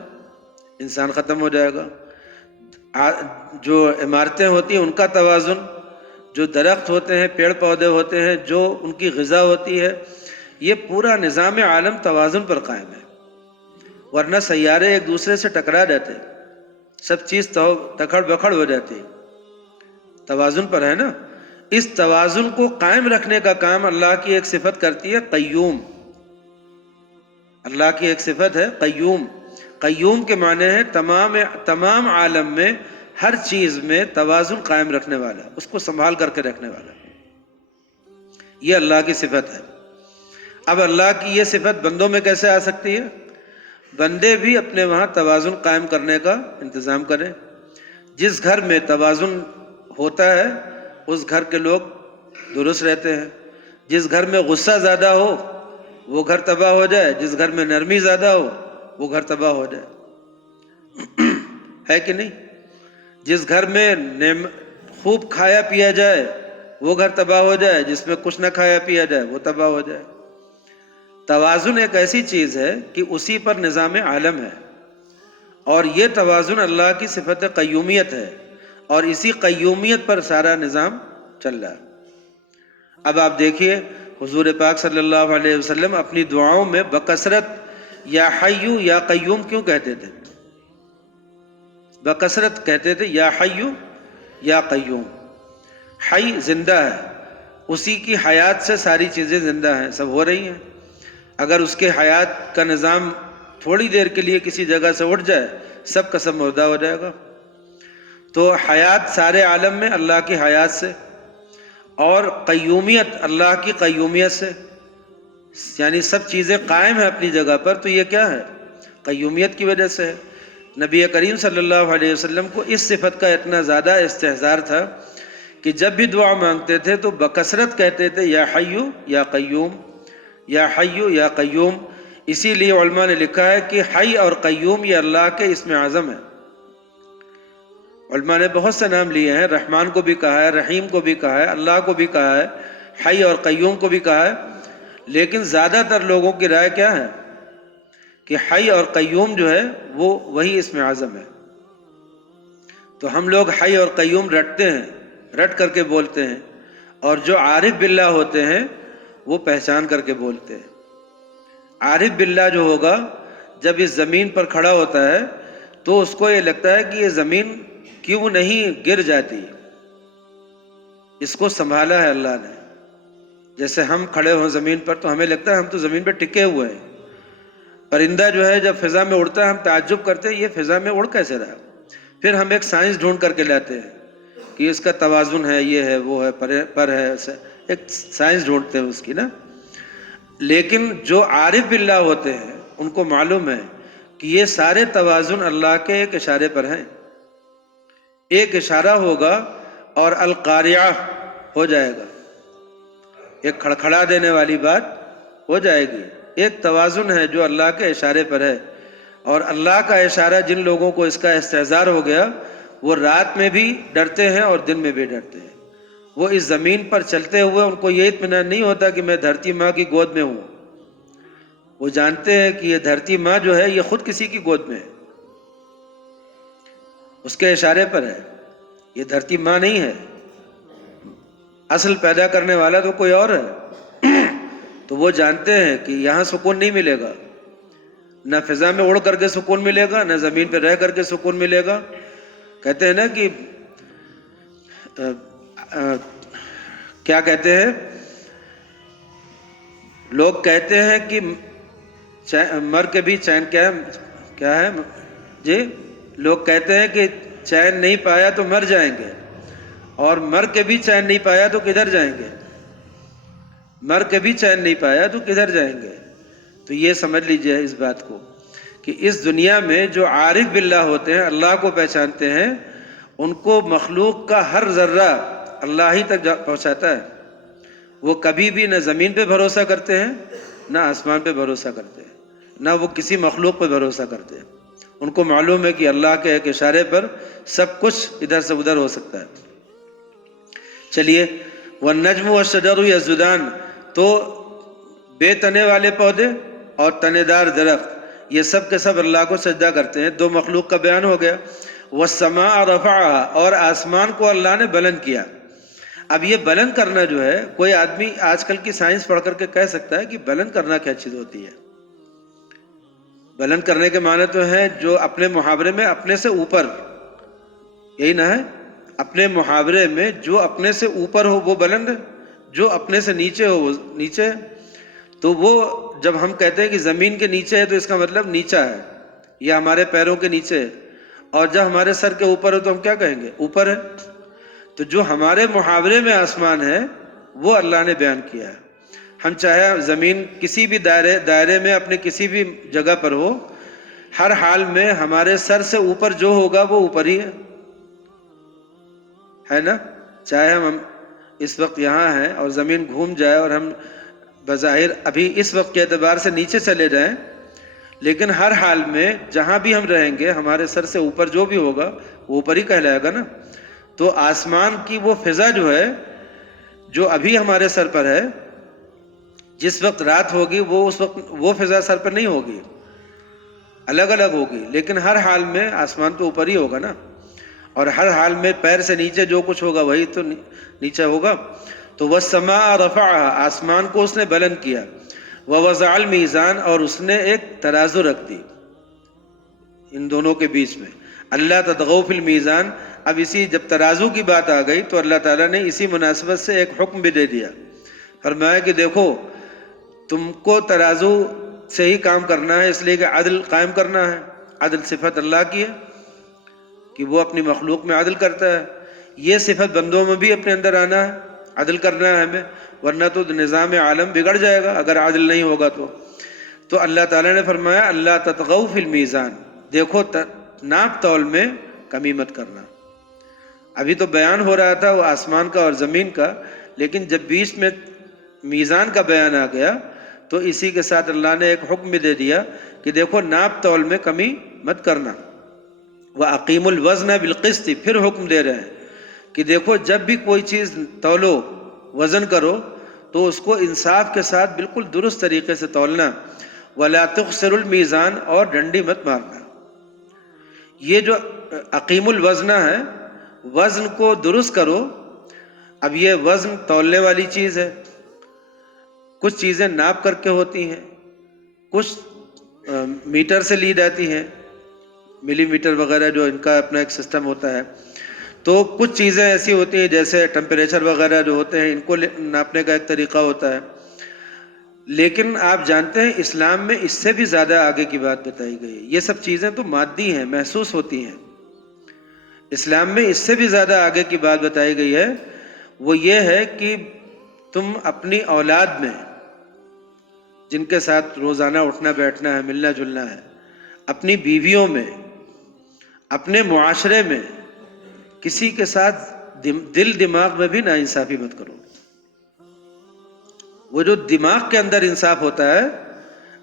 انسان ختم ہو جائے گا. جو عمارتیں ہوتی ہیں ان کا توازن، جو درخت ہوتے ہیں، پیڑ پودے ہوتے ہیں، جو ان کی غذا ہوتی ہے، یہ پورا نظام عالم توازن پر قائم ہے. ورنہ سیارے ایک دوسرے سے ٹکرا جاتے، سب چیز تکڑ بکھڑ ہو جاتی. توازن پر ہے نا. اس توازن کو قائم رکھنے کا کام اللہ کی ایک صفت کرتی ہے قیوم. اللہ کی ایک صفت ہے قیوم. قیوم کے معنی ہے تمام عالم میں ہر چیز میں توازن قائم رکھنے والا، اس کو سنبھال کر کے رکھنے والا. یہ اللہ کی صفت ہے. اب اللہ کی یہ صفت بندوں میں کیسے آ سکتی ہے؟ بندے بھی اپنے وہاں توازن قائم کرنے کا انتظام کریں. جس گھر میں توازن ہوتا ہے اس گھر کے لوگ درست رہتے ہیں. جس گھر میں غصہ زیادہ ہو وہ گھر تباہ ہو جائے، جس گھر میں نرمی زیادہ ہو وہ گھر تباہ ہو جائے. ہے کہ نہیں؟ جس گھر میں خوب کھایا پیا جائے وہ گھر تباہ ہو جائے، جس میں کچھ نہ کھایا پیا جائے وہ تباہ ہو جائے. توازن ایک ایسی چیز ہے کہ اسی پر نظام عالم ہے، اور یہ توازن اللہ کی صفت قیومیت ہے، اور اسی قیومیت پر سارا نظام چل رہا ہے. اب آپ دیکھیے حضور پاک صلی اللہ علیہ وسلم اپنی دعاؤں میں بکثرت یا حیو یا قیوم کیوں کہتے تھے؟ بکثرت کہتے تھے یا حیو یا قیوم. حی زندہ ہے، اسی کی حیات سے ساری چیزیں زندہ ہیں، سب ہو رہی ہیں. اگر اس کے حیات کا نظام تھوڑی دیر کے لیے کسی جگہ سے اٹھ جائے سب کا سب مردہ ہو جائے گا. تو حیات سارے عالم میں اللہ کی حیات سے، اور قیومیت اللہ کی قیومیت سے، یعنی سب چیزیں قائم ہیں اپنی جگہ پر. تو یہ کیا ہے؟ قیومیت کی وجہ سے. نبی کریم صلی اللہ علیہ وسلم کو اس صفت کا اتنا زیادہ استحضار تھا کہ جب بھی دعا مانگتے تھے تو بکثرت کہتے تھے یا حیو یا قیوم، یا حیو یا قیوم. اسی لیے علماء نے لکھا ہے کہ حی اور قیوم یہ اللہ کے اسم اعظم ہے. علماء نے بہت سے نام لیے ہیں، رحمان کو بھی کہا ہے، رحیم کو بھی کہا ہے، اللہ کو بھی کہا ہے، حی اور قیوم کو بھی کہا ہے. لیکن زیادہ تر لوگوں کی رائے کیا ہے کہ حی اور قیوم جو ہے وہ وہی اسم اعظم ہے. تو ہم لوگ حی اور قیوم رٹتے ہیں، رٹ کر کے بولتے ہیں، اور جو عارف باللہ ہوتے ہیں وہ پہچان کر کے بولتے ہیں. عارف باللہ جو ہوگا جب اس زمین پر کھڑا ہوتا ہے تو اس کو یہ لگتا ہے کہ یہ زمین کیوں نہیں گر جاتی، اس کو سنبھالا ہے اللہ نے. جیسے ہم کھڑے ہوں زمین پر تو ہمیں لگتا ہے ہم تو زمین پہ ٹکے ہوئے ہیں. پرندہ جو ہے جب فضا میں اڑتا ہے ہم تعجب کرتے ہیں یہ فضا میں اڑ کیسے رہا. پھر ہم ایک سائنس ڈھونڈ کر کے لاتے ہیں کہ اس کا توازن ہے، یہ ہے، وہ ہے، پر ہے، ایک سائنس ڈھونڈتے ہیں اس کی نا. لیکن جو عارف باللہ ہوتے ہیں ان کو معلوم ہے کہ یہ سارے توازن اللہ کے ایک اشارے پر ہیں. ایک اشارہ ہوگا اور القاریہ ہو جائے گا، ایک کھڑکھڑا دینے والی بات ہو جائے گی. ایک توازن ہے جو اللہ کے اشارے پر ہے، اور اللہ کا اشارہ جن لوگوں کو اس کا استحضار ہو گیا وہ رات میں بھی ڈرتے ہیں اور دن میں بھی ڈرتے ہیں. وہ اس زمین پر چلتے ہوئے ان کو یہ اطمینان نہیں ہوتا کہ میں دھرتی ماں کی گود میں ہوں. وہ جانتے ہیں کہ یہ دھرتی ماں جو ہے یہ خود کسی کی گود میں ہے، اس کے اشارے پر ہے. یہ دھرتی ماں نہیں ہے، اصل پیدا کرنے والا تو کوئی اور ہے. تو وہ جانتے ہیں کہ یہاں سکون نہیں ملے گا، نہ فضا میں اڑ کر کے سکون ملے گا، نہ زمین پہ رہ کر کے سکون ملے گا. کہتے ہیں نا کہ کیا کہتے ہیں لوگ، کہتے ہیں کہ مر کے بھی چین کیا ہے جی. لوگ کہتے ہیں کہ چین نہیں پایا تو مر جائیں گے، اور مر کے بھی چین نہیں پایا تو کدھر جائیں گے. مر کے بھی چین نہیں پایا تو کدھر جائیں گے؟ تو یہ سمجھ لیجئے اس بات کو کہ اس دنیا میں جو عارف باللہ ہوتے ہیں، اللہ کو پہچانتے ہیں، ان کو مخلوق کا ہر ذرہ اللہ ہی تک پہنچاتا ہے۔ وہ کبھی بھی نہ زمین پہ بھروسہ کرتے ہیں، نہ آسمان پہ بھروسہ کرتے ہیں، نہ وہ کسی مخلوق پہ بھروسہ کرتے ہیں۔ ان کو معلوم ہے کہ اللہ کے ایک اشارے پر سب کچھ ادھر سے ادھر ہو سکتا ہے۔ چلیے، والنجم والشجر یسجدان، تو بے تنے والے پودے اور تنے دار درخت یہ سب کے سب اللہ کو سجدہ کرتے ہیں۔ دو مخلوق کا بیان ہو گیا۔ والسماء رفعها، اور آسمان کو اللہ نے بلند کیا۔ اب یہ بلند کرنا جو ہے، کوئی آدمی آج کل کی سائنس پڑھ کر کے کہہ سکتا ہے کہ بلند کرنا کیا چیز ہوتی ہے؟ بلند کرنے کے معنی تو ہے جو اپنے محاورے میں اپنے سے اوپر، یہی نہ ہے؟ اپنے محاورے میں جو اپنے سے اوپر ہو وہ بلند ہے، جو اپنے سے نیچے ہو وہ نیچے ہے۔ تو وہ جب ہم کہتے ہیں کہ زمین کے نیچے ہے تو اس کا مطلب نیچا ہے، یا ہمارے پیروں کے نیچے ہے، اور جب ہمارے سر کے اوپر ہو تو ہم کیا کہیں گے؟ اوپر ہے۔ تو جو ہمارے محاورے میں آسمان ہے وہ اللہ نے بیان کیا ہے۔ ہم چاہے زمین کسی بھی دائرے میں اپنے کسی بھی جگہ پر ہو، ہر حال میں ہمارے سر سے اوپر جو ہوگا وہ اوپر ہی ہے نا؟ چاہے ہم اس وقت یہاں ہیں اور زمین گھوم جائے اور ہم بظاہر ابھی اس وقت کے اعتبار سے نیچے چلے جائیں، لیکن ہر حال میں جہاں بھی ہم رہیں گے ہمارے سر سے اوپر جو بھی ہوگا وہ اوپر ہی کہلائے گا نا۔ تو آسمان کی وہ فضا جو ہے، جو ابھی ہمارے سر پر ہے، جس وقت رات ہوگی وہ اس وقت وہ فضا سر پر نہیں ہوگی، الگ الگ ہوگی، لیکن ہر حال میں آسمان تو اوپر ہی ہوگا نا، اور ہر حال میں پیر سے نیچے جو کچھ ہوگا وہی تو نیچے ہوگا۔ تو والسماء رفعها، آسمان کو اس نے بلند کیا، ووضع المیزان، اور اس نے ایک ترازو رکھ دی ان دونوں کے بیچ میں، اللہ تطغوا فی المیزان۔ اب اسی جب ترازو کی بات آ گئی تو اللہ تعالیٰ نے اسی مناسبت سے ایک حکم بھی دے دیا، فرمایا کہ دیکھو تم کو ترازو سے ہی کام کرنا ہے، اس لیے کہ عدل قائم کرنا ہے۔ عدل صفت اللہ کی ہے کہ وہ اپنی مخلوق میں عدل کرتا ہے، یہ صفت بندوں میں بھی اپنے اندر آنا ہے، عدل کرنا ہے ہمیں، ورنہ تو نظام عالم بگڑ جائے گا اگر عدل نہیں ہوگا تو اللہ تعالیٰ نے فرمایا اللہ تطغوا فی المیزان، دیکھو ناپ تول میں کمی مت کرنا۔ ابھی تو بیان ہو رہا تھا وہ آسمان کا اور زمین کا، لیکن جب بیچ میں میزان کا بیان آ گیا تو اسی کے ساتھ اللہ نے ایک حکم بھی دے دیا کہ دیکھو ناپ تول میں کمی مت کرنا۔ وَأَقِيمُوا الْوَزْنَ بِالْقِسْطِ، پھر حکم دے رہے ہیں کہ دیکھو جب بھی کوئی چیز تولو، وزن کرو، تو اس کو انصاف کے ساتھ بالکل درست طریقے سے تولنا۔ وَلَا تُخْسِرُوا الْمِيزَانَ، اور ڈنڈی مت مارنا۔ یہ جو اقیم الوزن ہے، وزن کو درست کرو۔ اب یہ وزن تولنے والی چیز ہے، کچھ چیزیں ناپ کر کے ہوتی ہیں، کچھ میٹر سے لی جاتی ہیں، ملی میٹر وغیرہ جو ان کا اپنا ایک سسٹم ہوتا ہے۔ تو کچھ چیزیں ایسی ہوتی ہیں جیسے ٹمپریچر وغیرہ جو ہوتے ہیں، ان کو ناپنے کا ایک طریقہ ہوتا ہے۔ لیکن آپ جانتے ہیں اسلام میں اس سے بھی زیادہ آگے کی بات بتائی گئی ہے۔ یہ سب چیزیں تو مادی ہیں، محسوس ہوتی ہیں۔ اسلام میں اس سے بھی زیادہ آگے کی بات بتائی گئی ہے، وہ یہ ہے کہ تم اپنی اولاد میں، جن کے ساتھ روزانہ اٹھنا بیٹھنا ہے، ملنا جلنا ہے، اپنی بیویوں میں، اپنے معاشرے میں کسی کے ساتھ دل دماغ میں بھی ناانصافی مت کرو۔ وہ جو دماغ کے اندر انصاف ہوتا ہے،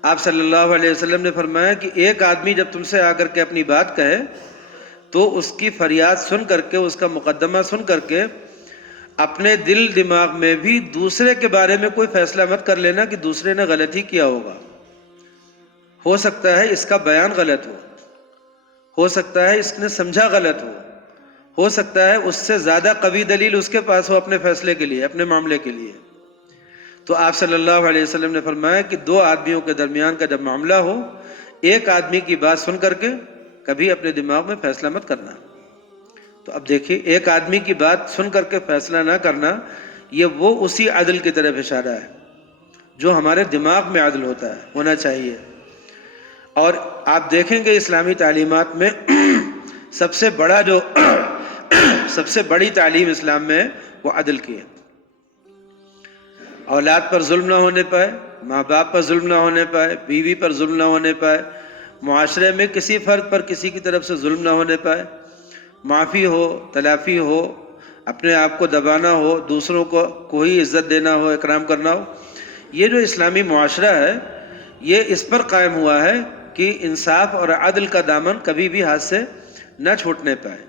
آپ صلی اللہ علیہ وسلم نے فرمایا کہ ایک آدمی جب تم سے آ کر کے اپنی بات کہے تو اس کی فریاد سن کر کے، اس کا مقدمہ سن کر کے، اپنے دل دماغ میں بھی دوسرے کے بارے میں کوئی فیصلہ مت کر لینا کہ دوسرے نے غلط ہی کیا ہوگا۔ ہو سکتا ہے اس کا بیان غلط ہو سکتا ہے اس نے سمجھا غلط ہو سکتا ہے اس سے زیادہ قوی دلیل اس کے پاس ہو اپنے فیصلے کے لیے، اپنے معاملے کے لیے۔ تو آپ صلی اللہ علیہ وسلم نے فرمایا کہ دو آدمیوں کے درمیان کا جب معاملہ ہو، ایک آدمی کی بات سن کر کے کبھی اپنے دماغ میں فیصلہ مت کرنا۔ تو اب دیکھیے، ایک آدمی کی بات سن کر کے فیصلہ نہ کرنا، یہ وہ اسی عدل کی طرف اشارہ ہے جو ہمارے دماغ میں عدل ہونا چاہیے۔ اور آپ دیکھیں گے اسلامی تعلیمات میں سب سے بڑی تعلیم اسلام میں ہے وہ عدل کی ہے۔ اولاد پر ظلم نہ ہونے پائے، ماں باپ پر ظلم نہ ہونے پائے، بیوی پر ظلم نہ ہونے پائے، معاشرے میں کسی فرد پر کسی کی طرف سے ظلم نہ ہونے پائے، معافی ہو، تلافی ہو، اپنے آپ کو دبانا ہو، دوسروں کو ہی عزت دینا ہو، اکرام کرنا ہو۔ یہ جو اسلامی معاشرہ ہے یہ اس پر قائم ہوا ہے کہ انصاف اور عدل کا دامن کبھی بھی ہاتھ سے نہ چھوٹنے پائے۔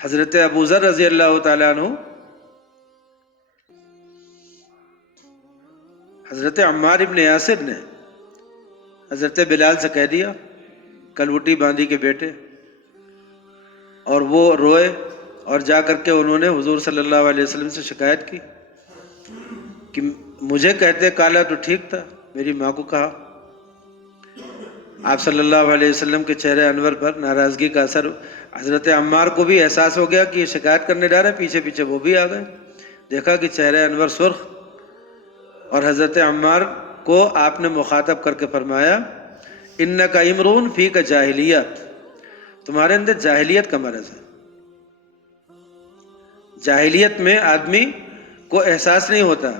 حضرت ابو ذر رضی اللہ تعالیٰ عنہ حضرت عمار ابن یاسر نے حضرت بلال سے کہہ دیا، کلوٹی باندھی کے بیٹے، اور وہ روئے اور جا کر کے انہوں نے حضور صلی اللہ علیہ وسلم سے شکایت کی کہ مجھے کہتے کالا تو ٹھیک تھا، میری ماں کو کہا۔ آپ صلی اللہ علیہ وسلم کے چہرے انور پر ناراضگی کا اثر، حضرت عمار کو بھی احساس ہو گیا کہ یہ شکایت کرنے جا رہے ہیں، پیچھے پیچھے وہ بھی آ گئے، دیکھا کہ چہرے انور سرخ، اور حضرت عمار کو آپ نے مخاطب کر کے فرمایا انک امرؤ فیک جاہلیہ، تمہارے اندر جاہلیت کا مرض ہے۔ جاہلیت میں آدمی کو احساس نہیں ہوتا،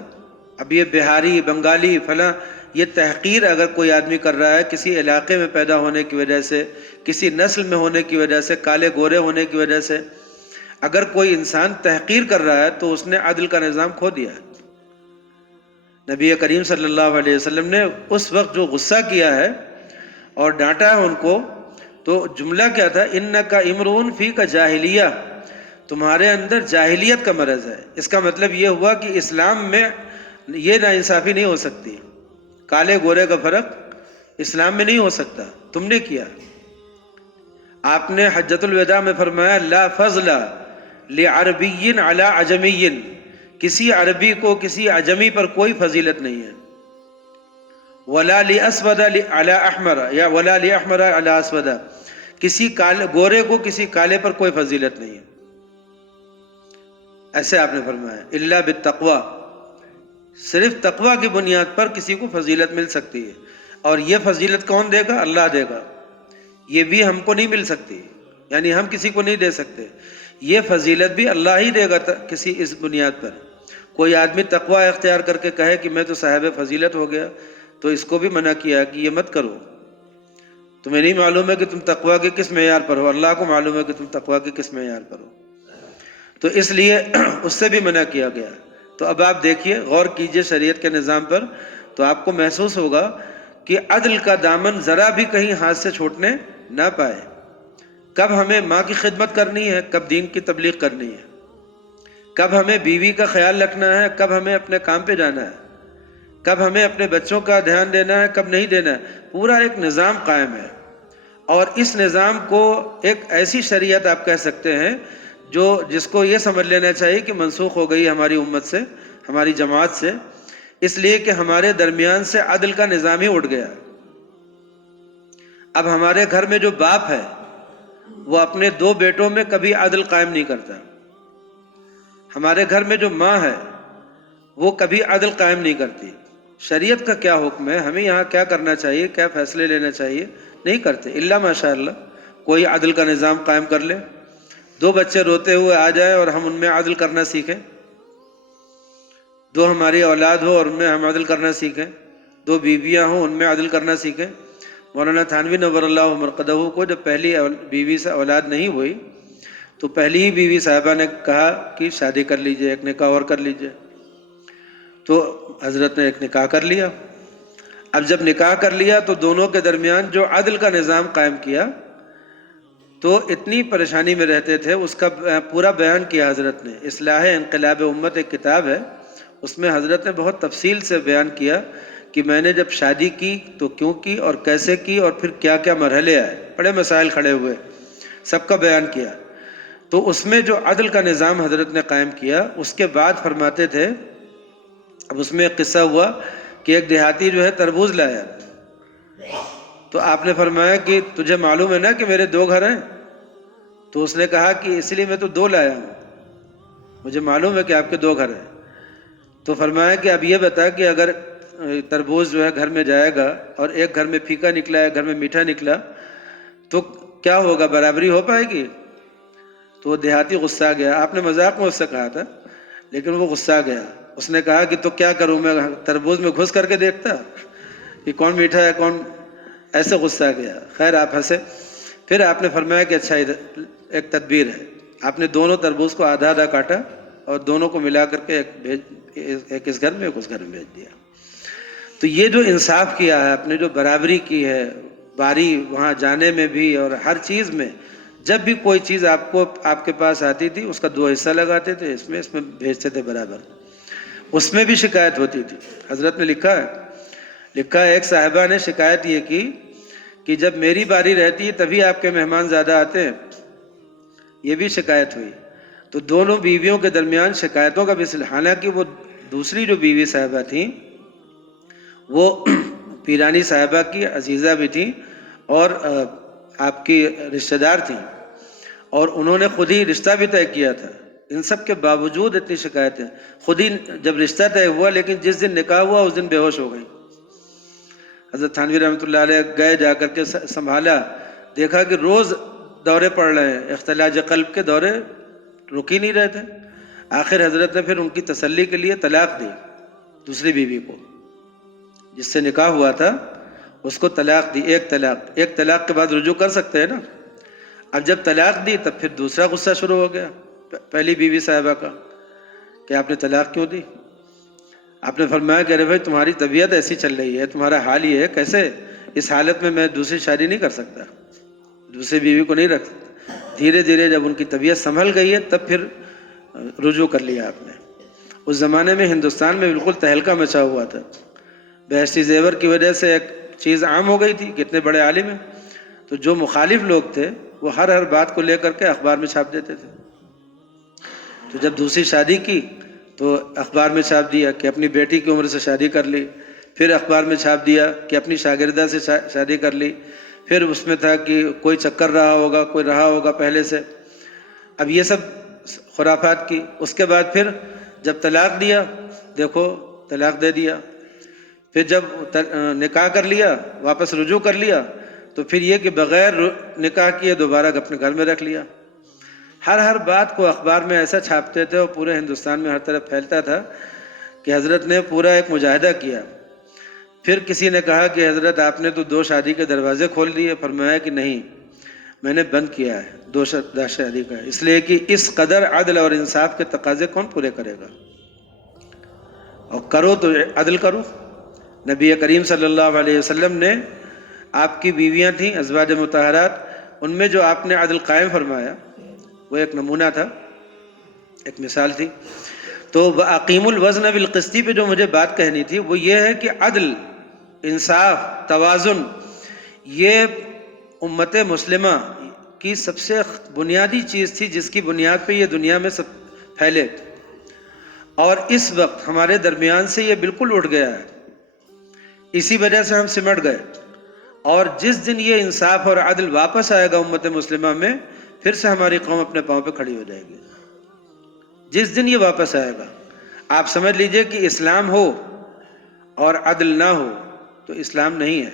اب یہ بہاری، بنگالی، فلاں، یہ تحقیر اگر کوئی آدمی کر رہا ہے کسی علاقے میں پیدا ہونے کی وجہ سے، کسی نسل میں ہونے کی وجہ سے، کالے گورے ہونے کی وجہ سے اگر کوئی انسان تحقیر کر رہا ہے تو اس نے عدل کا نظام کھو دیا ہے۔ نبی کریم صلی اللہ علیہ وسلم نے اس وقت جو غصہ کیا ہے اور ڈانٹا ہے ان کو، تو جملہ کیا تھا؟ انک امرؤ فیک جاہلیہ، تمہارے اندر جاہلیت کا مرض ہے۔ اس کا مطلب یہ ہوا کہ اسلام میں یہ ناانصافی نہیں ہو سکتی، کالے گورے کا فرق اسلام میں نہیں ہو سکتا، تم نے کیا۔ آپ نے حجۃ الوداع میں فرمایا لا فضل لعربی علی عجمی، کسی عربی کو کسی عجمی پر کوئی فضیلت نہیں ہے، ولا لاسود علی احمر، یا ولا لاحمر علی اسود، کسی گورے کو کسی کالے پر کوئی فضیلت نہیں ہے، ایسے آپ نے فرمایا الا بالتقوی، صرف تقوی کی بنیاد پر کسی کو فضیلت مل سکتی ہے، اور یہ فضیلت کون دے گا؟ اللہ دے گا، یہ بھی ہم کو نہیں مل سکتی، یعنی ہم کسی کو نہیں دے سکتے، یہ فضیلت بھی اللہ ہی دے گا کسی اس بنیاد پر۔ کوئی آدمی تقوی اختیار کر کے کہے کہ میں تو صاحب فضیلت ہو گیا، تو اس کو بھی منع کیا کہ یہ مت کرو، تمہیں نہیں معلوم ہے کہ تم تقوی کے کس معیار پر ہو، اللہ کو معلوم ہے کہ تم تقوی کے کس معیار پر ہو، تو اس لیے اس سے بھی منع کیا گیا۔ تو اب آپ دیکھیے، غور کیجئے شریعت کے نظام پر، تو آپ کو محسوس ہوگا کہ عدل کا دامن ذرا بھی کہیں ہاتھ سے چھوٹنے نہ پائے۔ کب ہمیں ماں کی خدمت کرنی ہے، کب دین کی تبلیغ کرنی ہے، کب ہمیں بیوی کا خیال رکھنا ہے، کب ہمیں اپنے کام پہ جانا ہے، کب ہمیں اپنے بچوں کا دھیان دینا ہے، کب نہیں دینا ہے، پورا ایک نظام قائم ہے۔ اور اس نظام کو ایک ایسی شریعت آپ کہہ سکتے ہیں جس کو یہ سمجھ لینا چاہیے کہ منسوخ ہو گئی ہماری امت سے، ہماری جماعت سے، اس لیے کہ ہمارے درمیان سے عدل کا نظام ہی اٹھ گیا۔ اب ہمارے گھر میں جو باپ ہے وہ اپنے دو بیٹوں میں کبھی عدل قائم نہیں کرتا، ہمارے گھر میں جو ماں ہے وہ کبھی عدل قائم نہیں کرتی۔ شریعت کا کیا حکم ہے، ہمیں یہاں کیا کرنا چاہیے، کیا فیصلے لینا چاہیے، نہیں کرتے، الا ماشاء اللہ کوئی عدل کا نظام قائم کر لے، دو بچے روتے ہوئے آ جائے اور ہم ان میں عدل کرنا سیکھیں، دو ہماری اولاد ہو اور ان میں ہم عدل کرنا سیکھیں، دو بیویاں ہوں ان میں عدل کرنا سیکھیں۔ مولانا تھانوی نور اللہ مرقدہ کو جب پہلی بیوی سے اولاد نہیں ہوئی تو پہلی ہی بیوی صاحبہ نے کہا کہ شادی کر لیجئے، ایک نکاح اور کر لیجئے، تو حضرت نے ایک نکاح کر لیا۔ اب جب نکاح کر لیا تو دونوں کے درمیان جو عدل کا نظام قائم کیا، تو اتنی پریشانی میں رہتے تھے، اس کا پورا بیان کیا حضرت نے۔ اصلاح انقلاب امت ایک کتاب ہے، اس میں حضرت نے بہت تفصیل سے بیان کیا کہ میں نے جب شادی کی تو کیوں کی اور کیسے کی اور پھر کیا کیا مرحلے آئے، بڑے مسائل کھڑے ہوئے، سب کا بیان کیا۔ تو اس میں جو عدل کا نظام حضرت نے قائم کیا، اس کے بعد فرماتے تھے، اب اس میں ایک قصہ ہوا کہ ایک دیہاتی جو ہے تربوز لایا، تو آپ نے فرمایا کہ تجھے معلوم ہے نا کہ میرے دو گھر ہیں؟ تو اس نے کہا کہ اس لیے میں تو دو لایا ہوں، مجھے معلوم ہے کہ آپ کے دو گھر ہیں۔ تو فرمایا کہ اب یہ بتا کہ اگر تربوز جو ہے گھر میں جائے گا اور ایک گھر میں پھیکا نکلا ہے، گھر میں میٹھا نکلا، تو کیا ہوگا، برابری ہو پائے گی؟ تو وہ دیہاتی غصہ گیا، آپ نے مذاق میں اس سے کہا تھا لیکن وہ غصہ گیا، اس نے کہا کہ تو کیا کروں میں تربوز میں گھس کر کے دیکھتا کہ کون میٹھا ہے کون، ایسے غصہ گیا. خیر آپ ہنسے. پھر آپ نے فرمایا کہ اچھا ایک تدبیر ہے. آپ نے دونوں تربوز کو آدھا آدھا کاٹا اور دونوں کو ملا کر کے ایک اس گھر میں ایک اس گھر میں بھیج دیا. تو یہ جو انصاف کیا ہے آپ نے، جو برابری کی ہے، باری وہاں جانے میں بھی اور ہر چیز میں، جب بھی کوئی چیز آپ کے پاس آتی تھی اس کا 2 حصہ لگاتے تھے، اس میں بھیجتے تھے برابر. اس میں بھی شکایت ہوتی تھی. حضرت نے لکھا ہے ایک صاحبہ نے شکایت یہ کی کہ جب میری باری رہتی ہے تبھی آپ کے مہمان زیادہ آتے ہیں. یہ بھی شکایت ہوئی. تو دونوں بیویوں کے درمیان شکایتوں کا بھی سلسلہ. حالانکہ وہ دوسری جو بیوی صاحبہ تھیں وہ پیرانی صاحبہ کی عزیزہ بھی تھیں اور آپ کی رشتہ دار تھیں، اور انہوں نے خود ہی رشتہ بھی طے کیا تھا. ان سب کے باوجود اتنی شکایتیں. خود ہی جب رشتہ طے ہوا لیکن جس دن نکاح ہوا اس دن بے ہوش ہو گئی. حضرت تھانوی رحمۃ اللہ علیہ گئے، جا کر کے سنبھالا، دیکھا کہ روز دورے پڑ رہے ہیں، اختلاج قلب کے دورے رک ہی نہیں رہے تھے. آخر حضرت نے پھر ان کی تسلی کے لیے طلاق دی. دوسری بیوی کو جس سے نکاح ہوا تھا اس کو طلاق دی. ایک طلاق کے بعد رجوع کر سکتے ہیں نا. اب جب طلاق دی تب پھر دوسرا غصہ شروع ہو گیا پہلی بیوی صاحبہ کا کہ آپ نے طلاق کیوں دی. آپ نے فرمایا کہ ارے بھائی تمہاری طبیعت ایسی چل رہی ہے، تمہارا حال یہ ہے، کیسے اس حالت میں دوسری شادی نہیں کر سکتا، دوسری بیوی کو نہیں رکھ سکتا. دھیرے دھیرے جب ان کی طبیعت سنبھل گئی ہے تب پھر رجوع کر لیا آپ نے. اس زمانے میں ہندوستان میں بالکل تہلکہ مچا ہوا تھا. بہشتی زیور کی وجہ سے ایک چیز عام ہو گئی تھی کہ اتنے بڑے عالم ہیں، تو جو مخالف لوگ تھے وہ ہر بات کو لے کر کے اخبار میں چھاپ دیتے تھے. تو جب دوسری شادی کی تو اخبار میں چھاپ دیا کہ اپنی بیٹی کی عمر سے شادی کر لی. پھر اخبار میں چھاپ دیا کہ اپنی شاگردہ سے شادی کر لی. پھر اس میں تھا کہ کوئی چکر رہا ہوگا، کوئی رہا ہوگا پہلے سے. اب یہ سب خرافات کی. اس کے بعد پھر جب طلاق دیا، دیکھو طلاق دے دیا. پھر جب نکاح کر لیا، واپس رجوع کر لیا، تو پھر یہ کہ بغیر نکاح کیے دوبارہ اپنے گھر میں رکھ لیا. ہر بات کو اخبار میں ایسا چھاپتے تھے اور پورے ہندوستان میں ہر طرف پھیلتا تھا کہ حضرت نے پورا ایک مجاہدہ کیا. پھر کسی نے کہا کہ حضرت آپ نے تو 2 شادی کے دروازے کھول دیے. فرمایا کہ نہیں، میں نے بند کیا ہے 2 شادی کا، اس لیے کہ اس قدر عدل اور انصاف کے تقاضے کون پورے کرے گا. اور کرو تو عدل کرو. نبی کریم صلی اللہ علیہ وسلم نے، آپ کی بیویاں تھیں ازواج مطہرات، ان میں جو آپ نے عدل قائم فرمایا وہ ایک نمونہ تھا، ایک مثال تھی. تو وَأَقِیمُوا الْوَزْنَ بِالْقِسْطِ پہ جو مجھے بات کہنی تھی وہ یہ ہے کہ عدل، انصاف، توازن، یہ امت مسلمہ کی سب سے بنیادی چیز تھی جس کی بنیاد پہ یہ دنیا میں سب پھیلے. اور اس وقت ہمارے درمیان سے یہ بالکل اٹھ گیا ہے. اسی وجہ سے ہم سمٹ گئے. اور جس دن یہ انصاف اور عدل واپس آئے گا امت مسلمہ میں، پھر سے ہماری قوم اپنے پاؤں پہ کھڑی ہو جائے گی. جس دن یہ واپس آئے گا، آپ سمجھ لیجئے کہ اسلام ہو اور عدل نہ ہو تو اسلام نہیں ہے.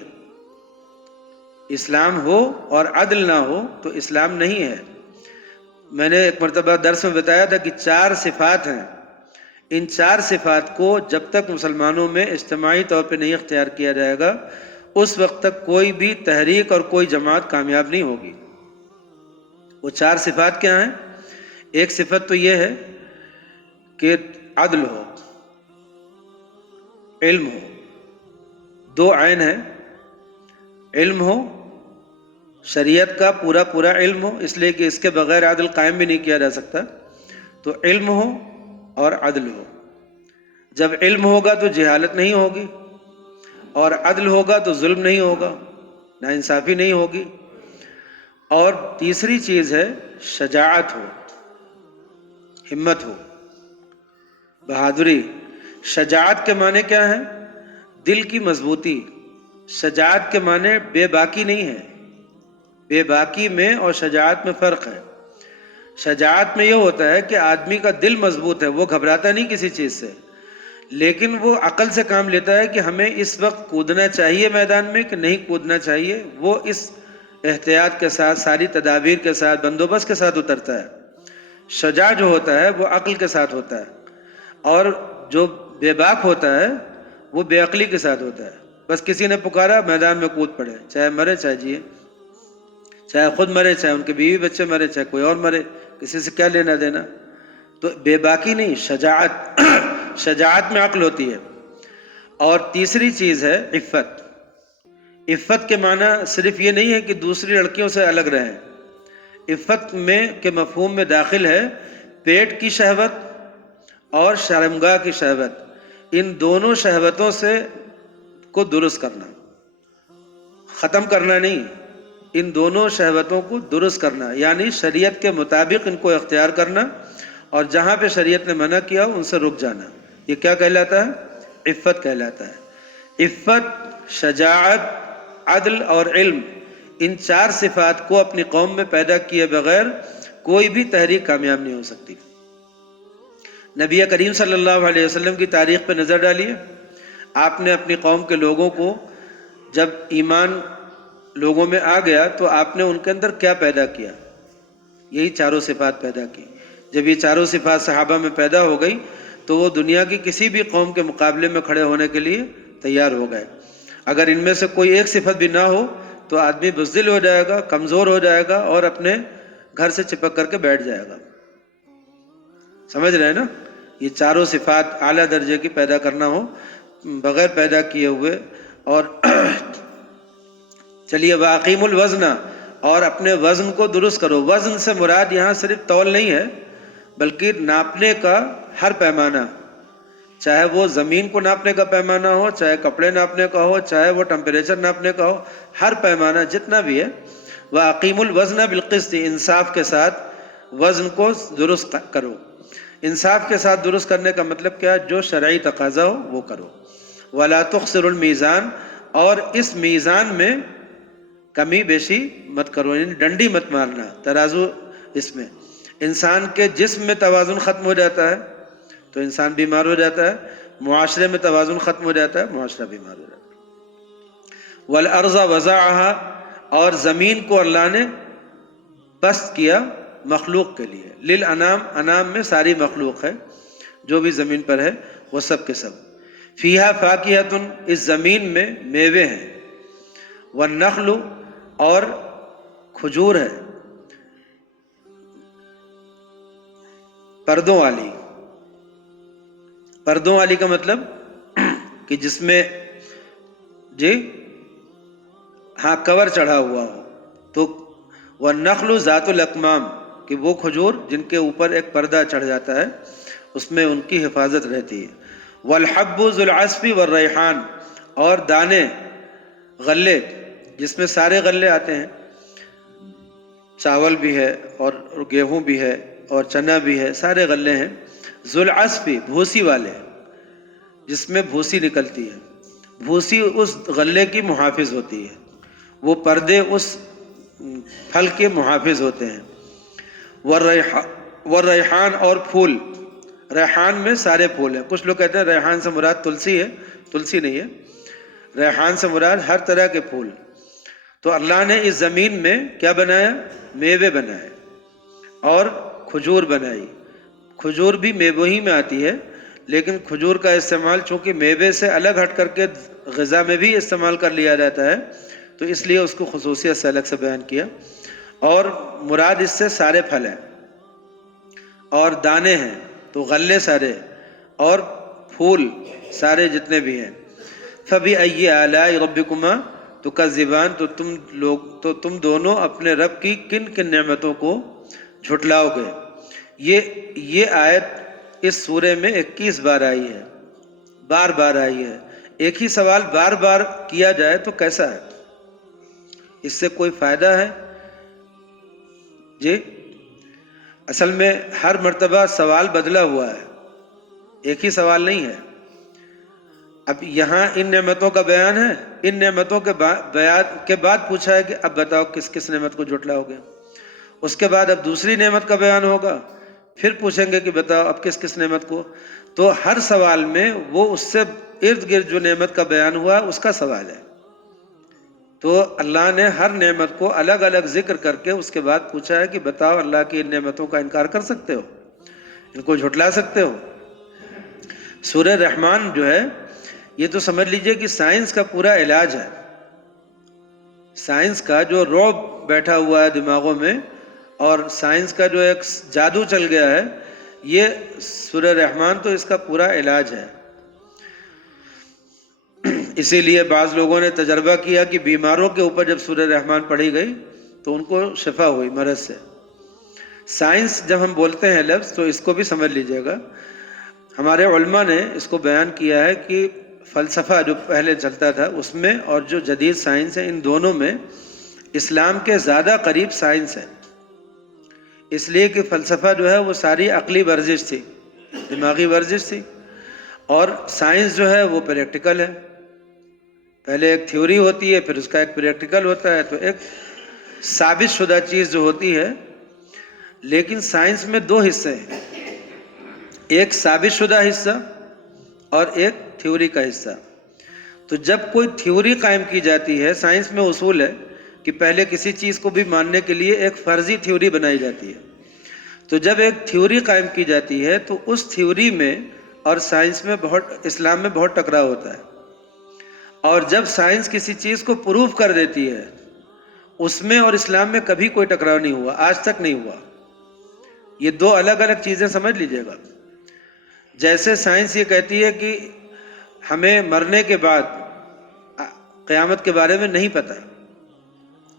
اسلام ہو اور عدل نہ ہو تو اسلام نہیں ہے. میں نے ایک مرتبہ درس میں بتایا تھا کہ 4 صفات ہیں. ان 4 صفات کو جب تک مسلمانوں میں اجتماعی طور پہ نہیں اختیار کیا جائے گا اس وقت تک کوئی بھی تحریک اور کوئی جماعت کامیاب نہیں ہوگی. وہ 4 صفات کیا ہیں؟ ایک صفت تو یہ ہے کہ عدل ہو، علم ہو. 2 عین ہیں، علم ہو، شریعت کا پورا علم ہو، اس لیے کہ اس کے بغیر عدل قائم بھی نہیں کیا جا سکتا. تو علم ہو اور عدل ہو. جب علم ہوگا تو جہالت نہیں ہوگی، اور عدل ہوگا تو ظلم نہیں ہوگا، ناانصافی نہیں ہوگی. اور تیسری چیز ہے شجاعت ہو، ہمت ہو، بہادری. شجاعت کے معنی کیا ہے؟ دل کی مضبوطی. شجاعت کے معنی بے باکی نہیں ہے. بے باکی میں اور شجاعت میں فرق ہے. شجاعت میں یہ ہوتا ہے کہ آدمی کا دل مضبوط ہے، وہ گھبراتا نہیں کسی چیز سے، لیکن وہ عقل سے کام لیتا ہے کہ ہمیں اس وقت کودنا چاہیے میدان میں کہ نہیں کودنا چاہیے. وہ اس احتیاط کے ساتھ، ساری تدابیر کے ساتھ، بندوبست کے ساتھ اترتا ہے. شجاع جو ہوتا ہے وہ عقل کے ساتھ ہوتا ہے. اور جو بے باک ہوتا ہے وہ بے عقلی کے ساتھ ہوتا ہے. بس کسی نے پکارا میدان میں کود پڑے، چاہے مرے چاہے جیے، چاہے خود مرے چاہے ان کے بیوی بچے مرے چاہے کوئی اور مرے، کسی سے کیا لینا دینا. تو بے باکی نہیں، شجاعت شجاعت میں عقل ہوتی ہے. اور تیسری چیز ہے عفت. عفت کے معنی صرف یہ نہیں ہے کہ دوسری لڑکیوں سے الگ رہیں. عفت میں کے مفہوم میں داخل ہے پیٹ کی شہوت اور شرمگاہ کی شہوت. ان دونوں شہوتوں سے کو درست کرنا، ختم کرنا نہیں، ان دونوں شہوتوں کو درست کرنا، یعنی شریعت کے مطابق ان کو اختیار کرنا، اور جہاں پہ شریعت نے منع کیا ان سے رک جانا. یہ کیا کہلاتا ہے؟ عفت کہلاتا ہے. عفت، شجاعت، عدل اور علم، ان چار صفات کو اپنی قوم میں پیدا کیے بغیر کوئی بھی تحریک کامیاب نہیں ہو سکتی. نبی کریم صلی اللہ علیہ وسلم کی تاریخ پہ نظر ڈالیے. آپ نے اپنی قوم کے لوگوں کو، جب ایمان لوگوں میں آ گیا تو آپ نے ان کے اندر کیا پیدا کیا؟ یہی چاروں صفات پیدا کی. جب یہ چاروں صفات صحابہ میں پیدا ہو گئی تو وہ دنیا کی کسی بھی قوم کے مقابلے میں کھڑے ہونے کے لیے تیار ہو گئے. اگر ان میں سے کوئی ایک صفت بھی نہ ہو تو آدمی بزدل ہو جائے گا، کمزور ہو جائے گا اور اپنے گھر سے چپک کر کے بیٹھ جائے گا. سمجھ رہے ہیں نا؟ یہ چاروں صفات اعلیٰ درجے کی پیدا کرنا ہو بغیر پیدا کیے ہوئے. اور چلیے واقیم الوزن، اور اپنے وزن کو درست کرو. وزن سے مراد یہاں صرف تول نہیں ہے بلکہ ناپنے کا ہر پیمانہ، چاہے وہ زمین کو ناپنے کا پیمانہ ہو، چاہے کپڑے ناپنے کا ہو، چاہے وہ ٹمپریچر ناپنے کا ہو، ہر پیمانہ جتنا بھی ہے. وَأَقِیمُوا الْوَزْنَ بِالْقِسْطِ، انصاف کے ساتھ وزن کو درست کرو. انصاف کے ساتھ درست کرنے کا مطلب کیا ہے؟ جو شرعی تقاضا ہو وہ کرو. وَلَا تُخْسِرُوا الْمِيزَانَ، اور اس میزان میں کمی بیشی مت کرو، یعنی ڈنڈی مت مارنا. ترازو، اس میں انسان کے جسم میں توازن ختم ہو جاتا ہے تو انسان بیمار ہو جاتا ہے، معاشرے میں توازن ختم ہو جاتا ہے، معاشرہ بیمار ہو جاتا ہے. وَالْأَرْضَ وَضَعَهَا، اور زمین کو اللہ نے بسط کیا مخلوق کے لیے. للانام، انام میں ساری مخلوق ہے، جو بھی زمین پر ہے وہ سب کے سب. فیہا فاکہۃ، اس زمین میں میوے ہیں. والنخل، اور کھجور ہے، پردوں والی. پردوں والی کا مطلب کہ جس میں جی ہاں کور چڑھا ہوا ہو. تو والنخل ذات الاکمام، کہ وہ کھجور جن کے اوپر ایک پردہ چڑھ جاتا ہے، اس میں ان کی حفاظت رہتی ہے. والحب ذو العصف والریحان، اور دانے غلے جس میں سارے غلے آتے ہیں، چاول بھی ہے اور گیہوں بھی ہے اور چنا بھی ہے، سارے غلے ہیں. ذو العصف، بھوسی والے، جس میں بھوسی نکلتی ہے. بھوسی اس غلے کی محافظ ہوتی ہے، وہ پردے اس پھل کے محافظ ہوتے ہیں. والریحان، اور پھول. ریحان میں سارے پھول ہیں. کچھ لوگ کہتے ہیں ریحان سے مراد تلسی ہے، تلسی نہیں ہے، ریحان سے مراد ہر طرح کے پھول. تو اللہ نے اس زمین میں کیا بنایا؟ میوے بنائے اور کھجور بنائی. کھجور بھی میوے ہی میں آتی ہے، لیکن کھجور کا استعمال چونکہ میوے سے الگ ہٹ کر کے غذا میں بھی استعمال کر لیا جاتا ہے تو اس لیے اس کو خصوصیت سے الگ سے بیان کیا. اور مراد اس سے سارے پھل ہیں اور دانے ہیں، تو غلے سارے اور پھول سارے جتنے بھی ہیں. فَبِأَيِّ آلَاءِ رَبِّكُمَا تُكَذِّبَانِ، تو تم دونوں اپنے رب کی کن کن نعمتوں کو جھٹلاؤ گے. یہ آیت اس سورے میں 21 بار آئی ہے، بار بار آئی ہے. ایک ہی سوال بار بار کیا جائے تو کیسا ہے؟ اس سے کوئی فائدہ ہے؟ جی اصل میں ہر مرتبہ سوال بدلا ہوا ہے، ایک ہی سوال نہیں ہے. اب یہاں ان نعمتوں کا بیان ہے، ان نعمتوں کے بیان کے بعد پوچھا ہے کہ اب بتاؤ کس کس نعمت کو جھٹلاؤ گے. اس کے بعد اب دوسری نعمت کا بیان ہوگا، پھر پوچھیں گے کہ بتاؤ اب کس کس نعمت کو. تو ہر سوال میں وہ اس سے ارد گرد جو نعمت کا بیان ہوا اس کا سوال ہے. تو اللہ نے ہر نعمت کو الگ الگ ذکر کر کے اس کے بعد پوچھا ہے کہ بتاؤ اللہ کی ان نعمتوں کا انکار کر سکتے ہو، ان کو جھٹلا سکتے ہو. سورہ رحمان جو ہے یہ تو سمجھ لیجئے کہ سائنس کا پورا علاج ہے. سائنس کا جو رعب بیٹھا ہوا ہے دماغوں میں اور سائنس کا جو ایک جادو چل گیا ہے، یہ سورہ رحمان تو اس کا پورا علاج ہے. اسی لیے بعض لوگوں نے تجربہ کیا کہ بیماروں کے اوپر جب سورہ رحمان پڑھی گئی تو ان کو شفا ہوئی مرض سے. سائنس جب ہم بولتے ہیں لفظ تو اس کو بھی سمجھ لیجئے گا. ہمارے علماء نے اس کو بیان کیا ہے کہ فلسفہ جو پہلے چلتا تھا اس میں اور جو جدید سائنس ہے ان دونوں میں اسلام کے زیادہ قریب سائنس ہے. اس لیے کہ فلسفہ جو ہے وہ ساری عقلی ورزش تھی، دماغی ورزش تھی، اور سائنس جو ہے وہ پریکٹیکل ہے. پہلے ایک تھیوری ہوتی ہے، پھر اس کا ایک پریکٹیکل ہوتا ہے. تو ایک ثابت شدہ چیز جو ہوتی ہے، لیکن سائنس میں دو حصے ہیں، ایک ثابت شدہ حصہ اور ایک تھیوری کا حصہ. تو جب کوئی تھیوری قائم کی جاتی ہے، سائنس میں اصول ہے کہ پہلے کسی چیز کو بھی ماننے کے لیے ایک فرضی تھیوری بنائی جاتی ہے. تو جب ایک تھیوری قائم کی جاتی ہے تو اس تھیوری میں اور سائنس میں اسلام میں بہت ٹکراؤ ہوتا ہے. اور جب سائنس کسی چیز کو پروف کر دیتی ہے اس میں اور اسلام میں کبھی کوئی ٹکراؤ نہیں ہوا، آج تک نہیں ہوا. یہ دو الگ الگ چیزیں سمجھ لیجئے گا. جیسے سائنس یہ کہتی ہے کہ ہمیں مرنے کے بعد قیامت کے بارے میں نہیں پتہ.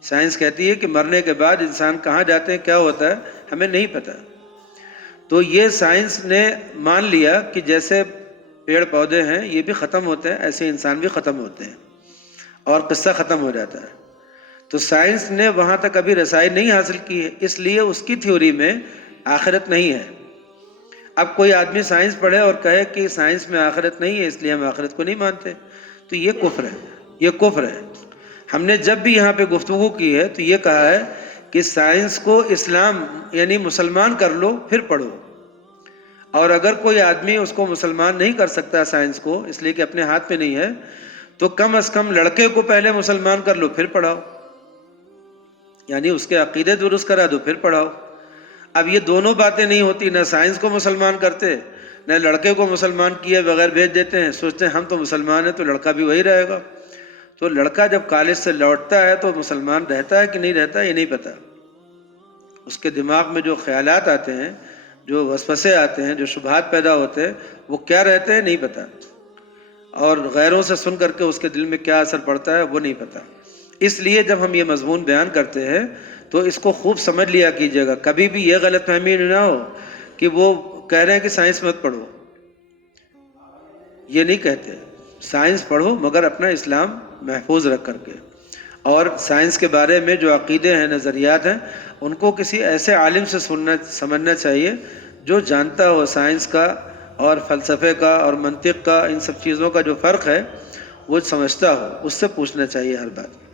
سائنس کہتی ہے کہ مرنے کے بعد انسان کہاں جاتے ہیں، کیا ہوتا ہے، ہمیں نہیں پتہ. تو یہ سائنس نے مان لیا کہ جیسے پیڑ پودے ہیں یہ بھی ختم ہوتے ہیں، ایسے انسان بھی ختم ہوتے ہیں اور قصہ ختم ہو جاتا ہے. تو سائنس نے وہاں تک ابھی رسائی نہیں حاصل کی ہے، اس لیے اس کی تھیوری میں آخرت نہیں ہے. اب کوئی آدمی سائنس پڑھے اور کہے کہ سائنس میں آخرت نہیں ہے اس لیے ہم آخرت کو نہیں مانتے، تو یہ کفر ہے، یہ کفر ہے. ہم نے جب بھی یہاں پہ گفتگو کی ہے تو یہ کہا ہے کہ سائنس کو اسلام یعنی مسلمان کر لو پھر پڑھو. اور اگر کوئی آدمی اس کو مسلمان نہیں کر سکتا سائنس کو، اس لیے کہ اپنے ہاتھ میں نہیں ہے، تو کم از کم لڑکے کو پہلے مسلمان کر لو پھر پڑھاؤ، یعنی اس کے عقیدے درست کرا دو پھر پڑھاؤ. اب یہ دونوں باتیں نہیں ہوتی، نہ سائنس کو مسلمان کرتے نہ لڑکے کو مسلمان کیے بغیر بھیج دیتے ہیں، سوچتے ہیں ہم تو مسلمان ہیں تو لڑکا بھی وہی رہے گا. تو لڑکا جب کالج سے لوٹتا ہے تو مسلمان رہتا ہے کہ نہیں رہتا یہ نہیں پتہ. اس کے دماغ میں جو خیالات آتے ہیں، جو وسوسے آتے ہیں، جو شبہات پیدا ہوتے ہیں، وہ کیا رہتے ہیں نہیں پتہ، اور غیروں سے سن کر کے اس کے دل میں کیا اثر پڑتا ہے وہ نہیں پتہ. اس لیے جب ہم یہ مضمون بیان کرتے ہیں تو اس کو خوب سمجھ لیا کیجیے گا. کبھی بھی یہ غلط فہمی نہ ہو کہ وہ کہہ رہے ہیں کہ سائنس مت پڑھو. یہ نہیں کہتے، سائنس پڑھو مگر اپنا اسلام محفوظ رکھ کر کے. اور سائنس کے بارے میں جو عقیدے ہیں، نظریات ہیں، ان کو کسی ایسے عالم سے سمجھنا چاہیے جو جانتا ہو سائنس کا اور فلسفے کا اور منطق کا، ان سب چیزوں کا جو فرق ہے وہ سمجھتا ہو، اس سے پوچھنا چاہیے ہر بات.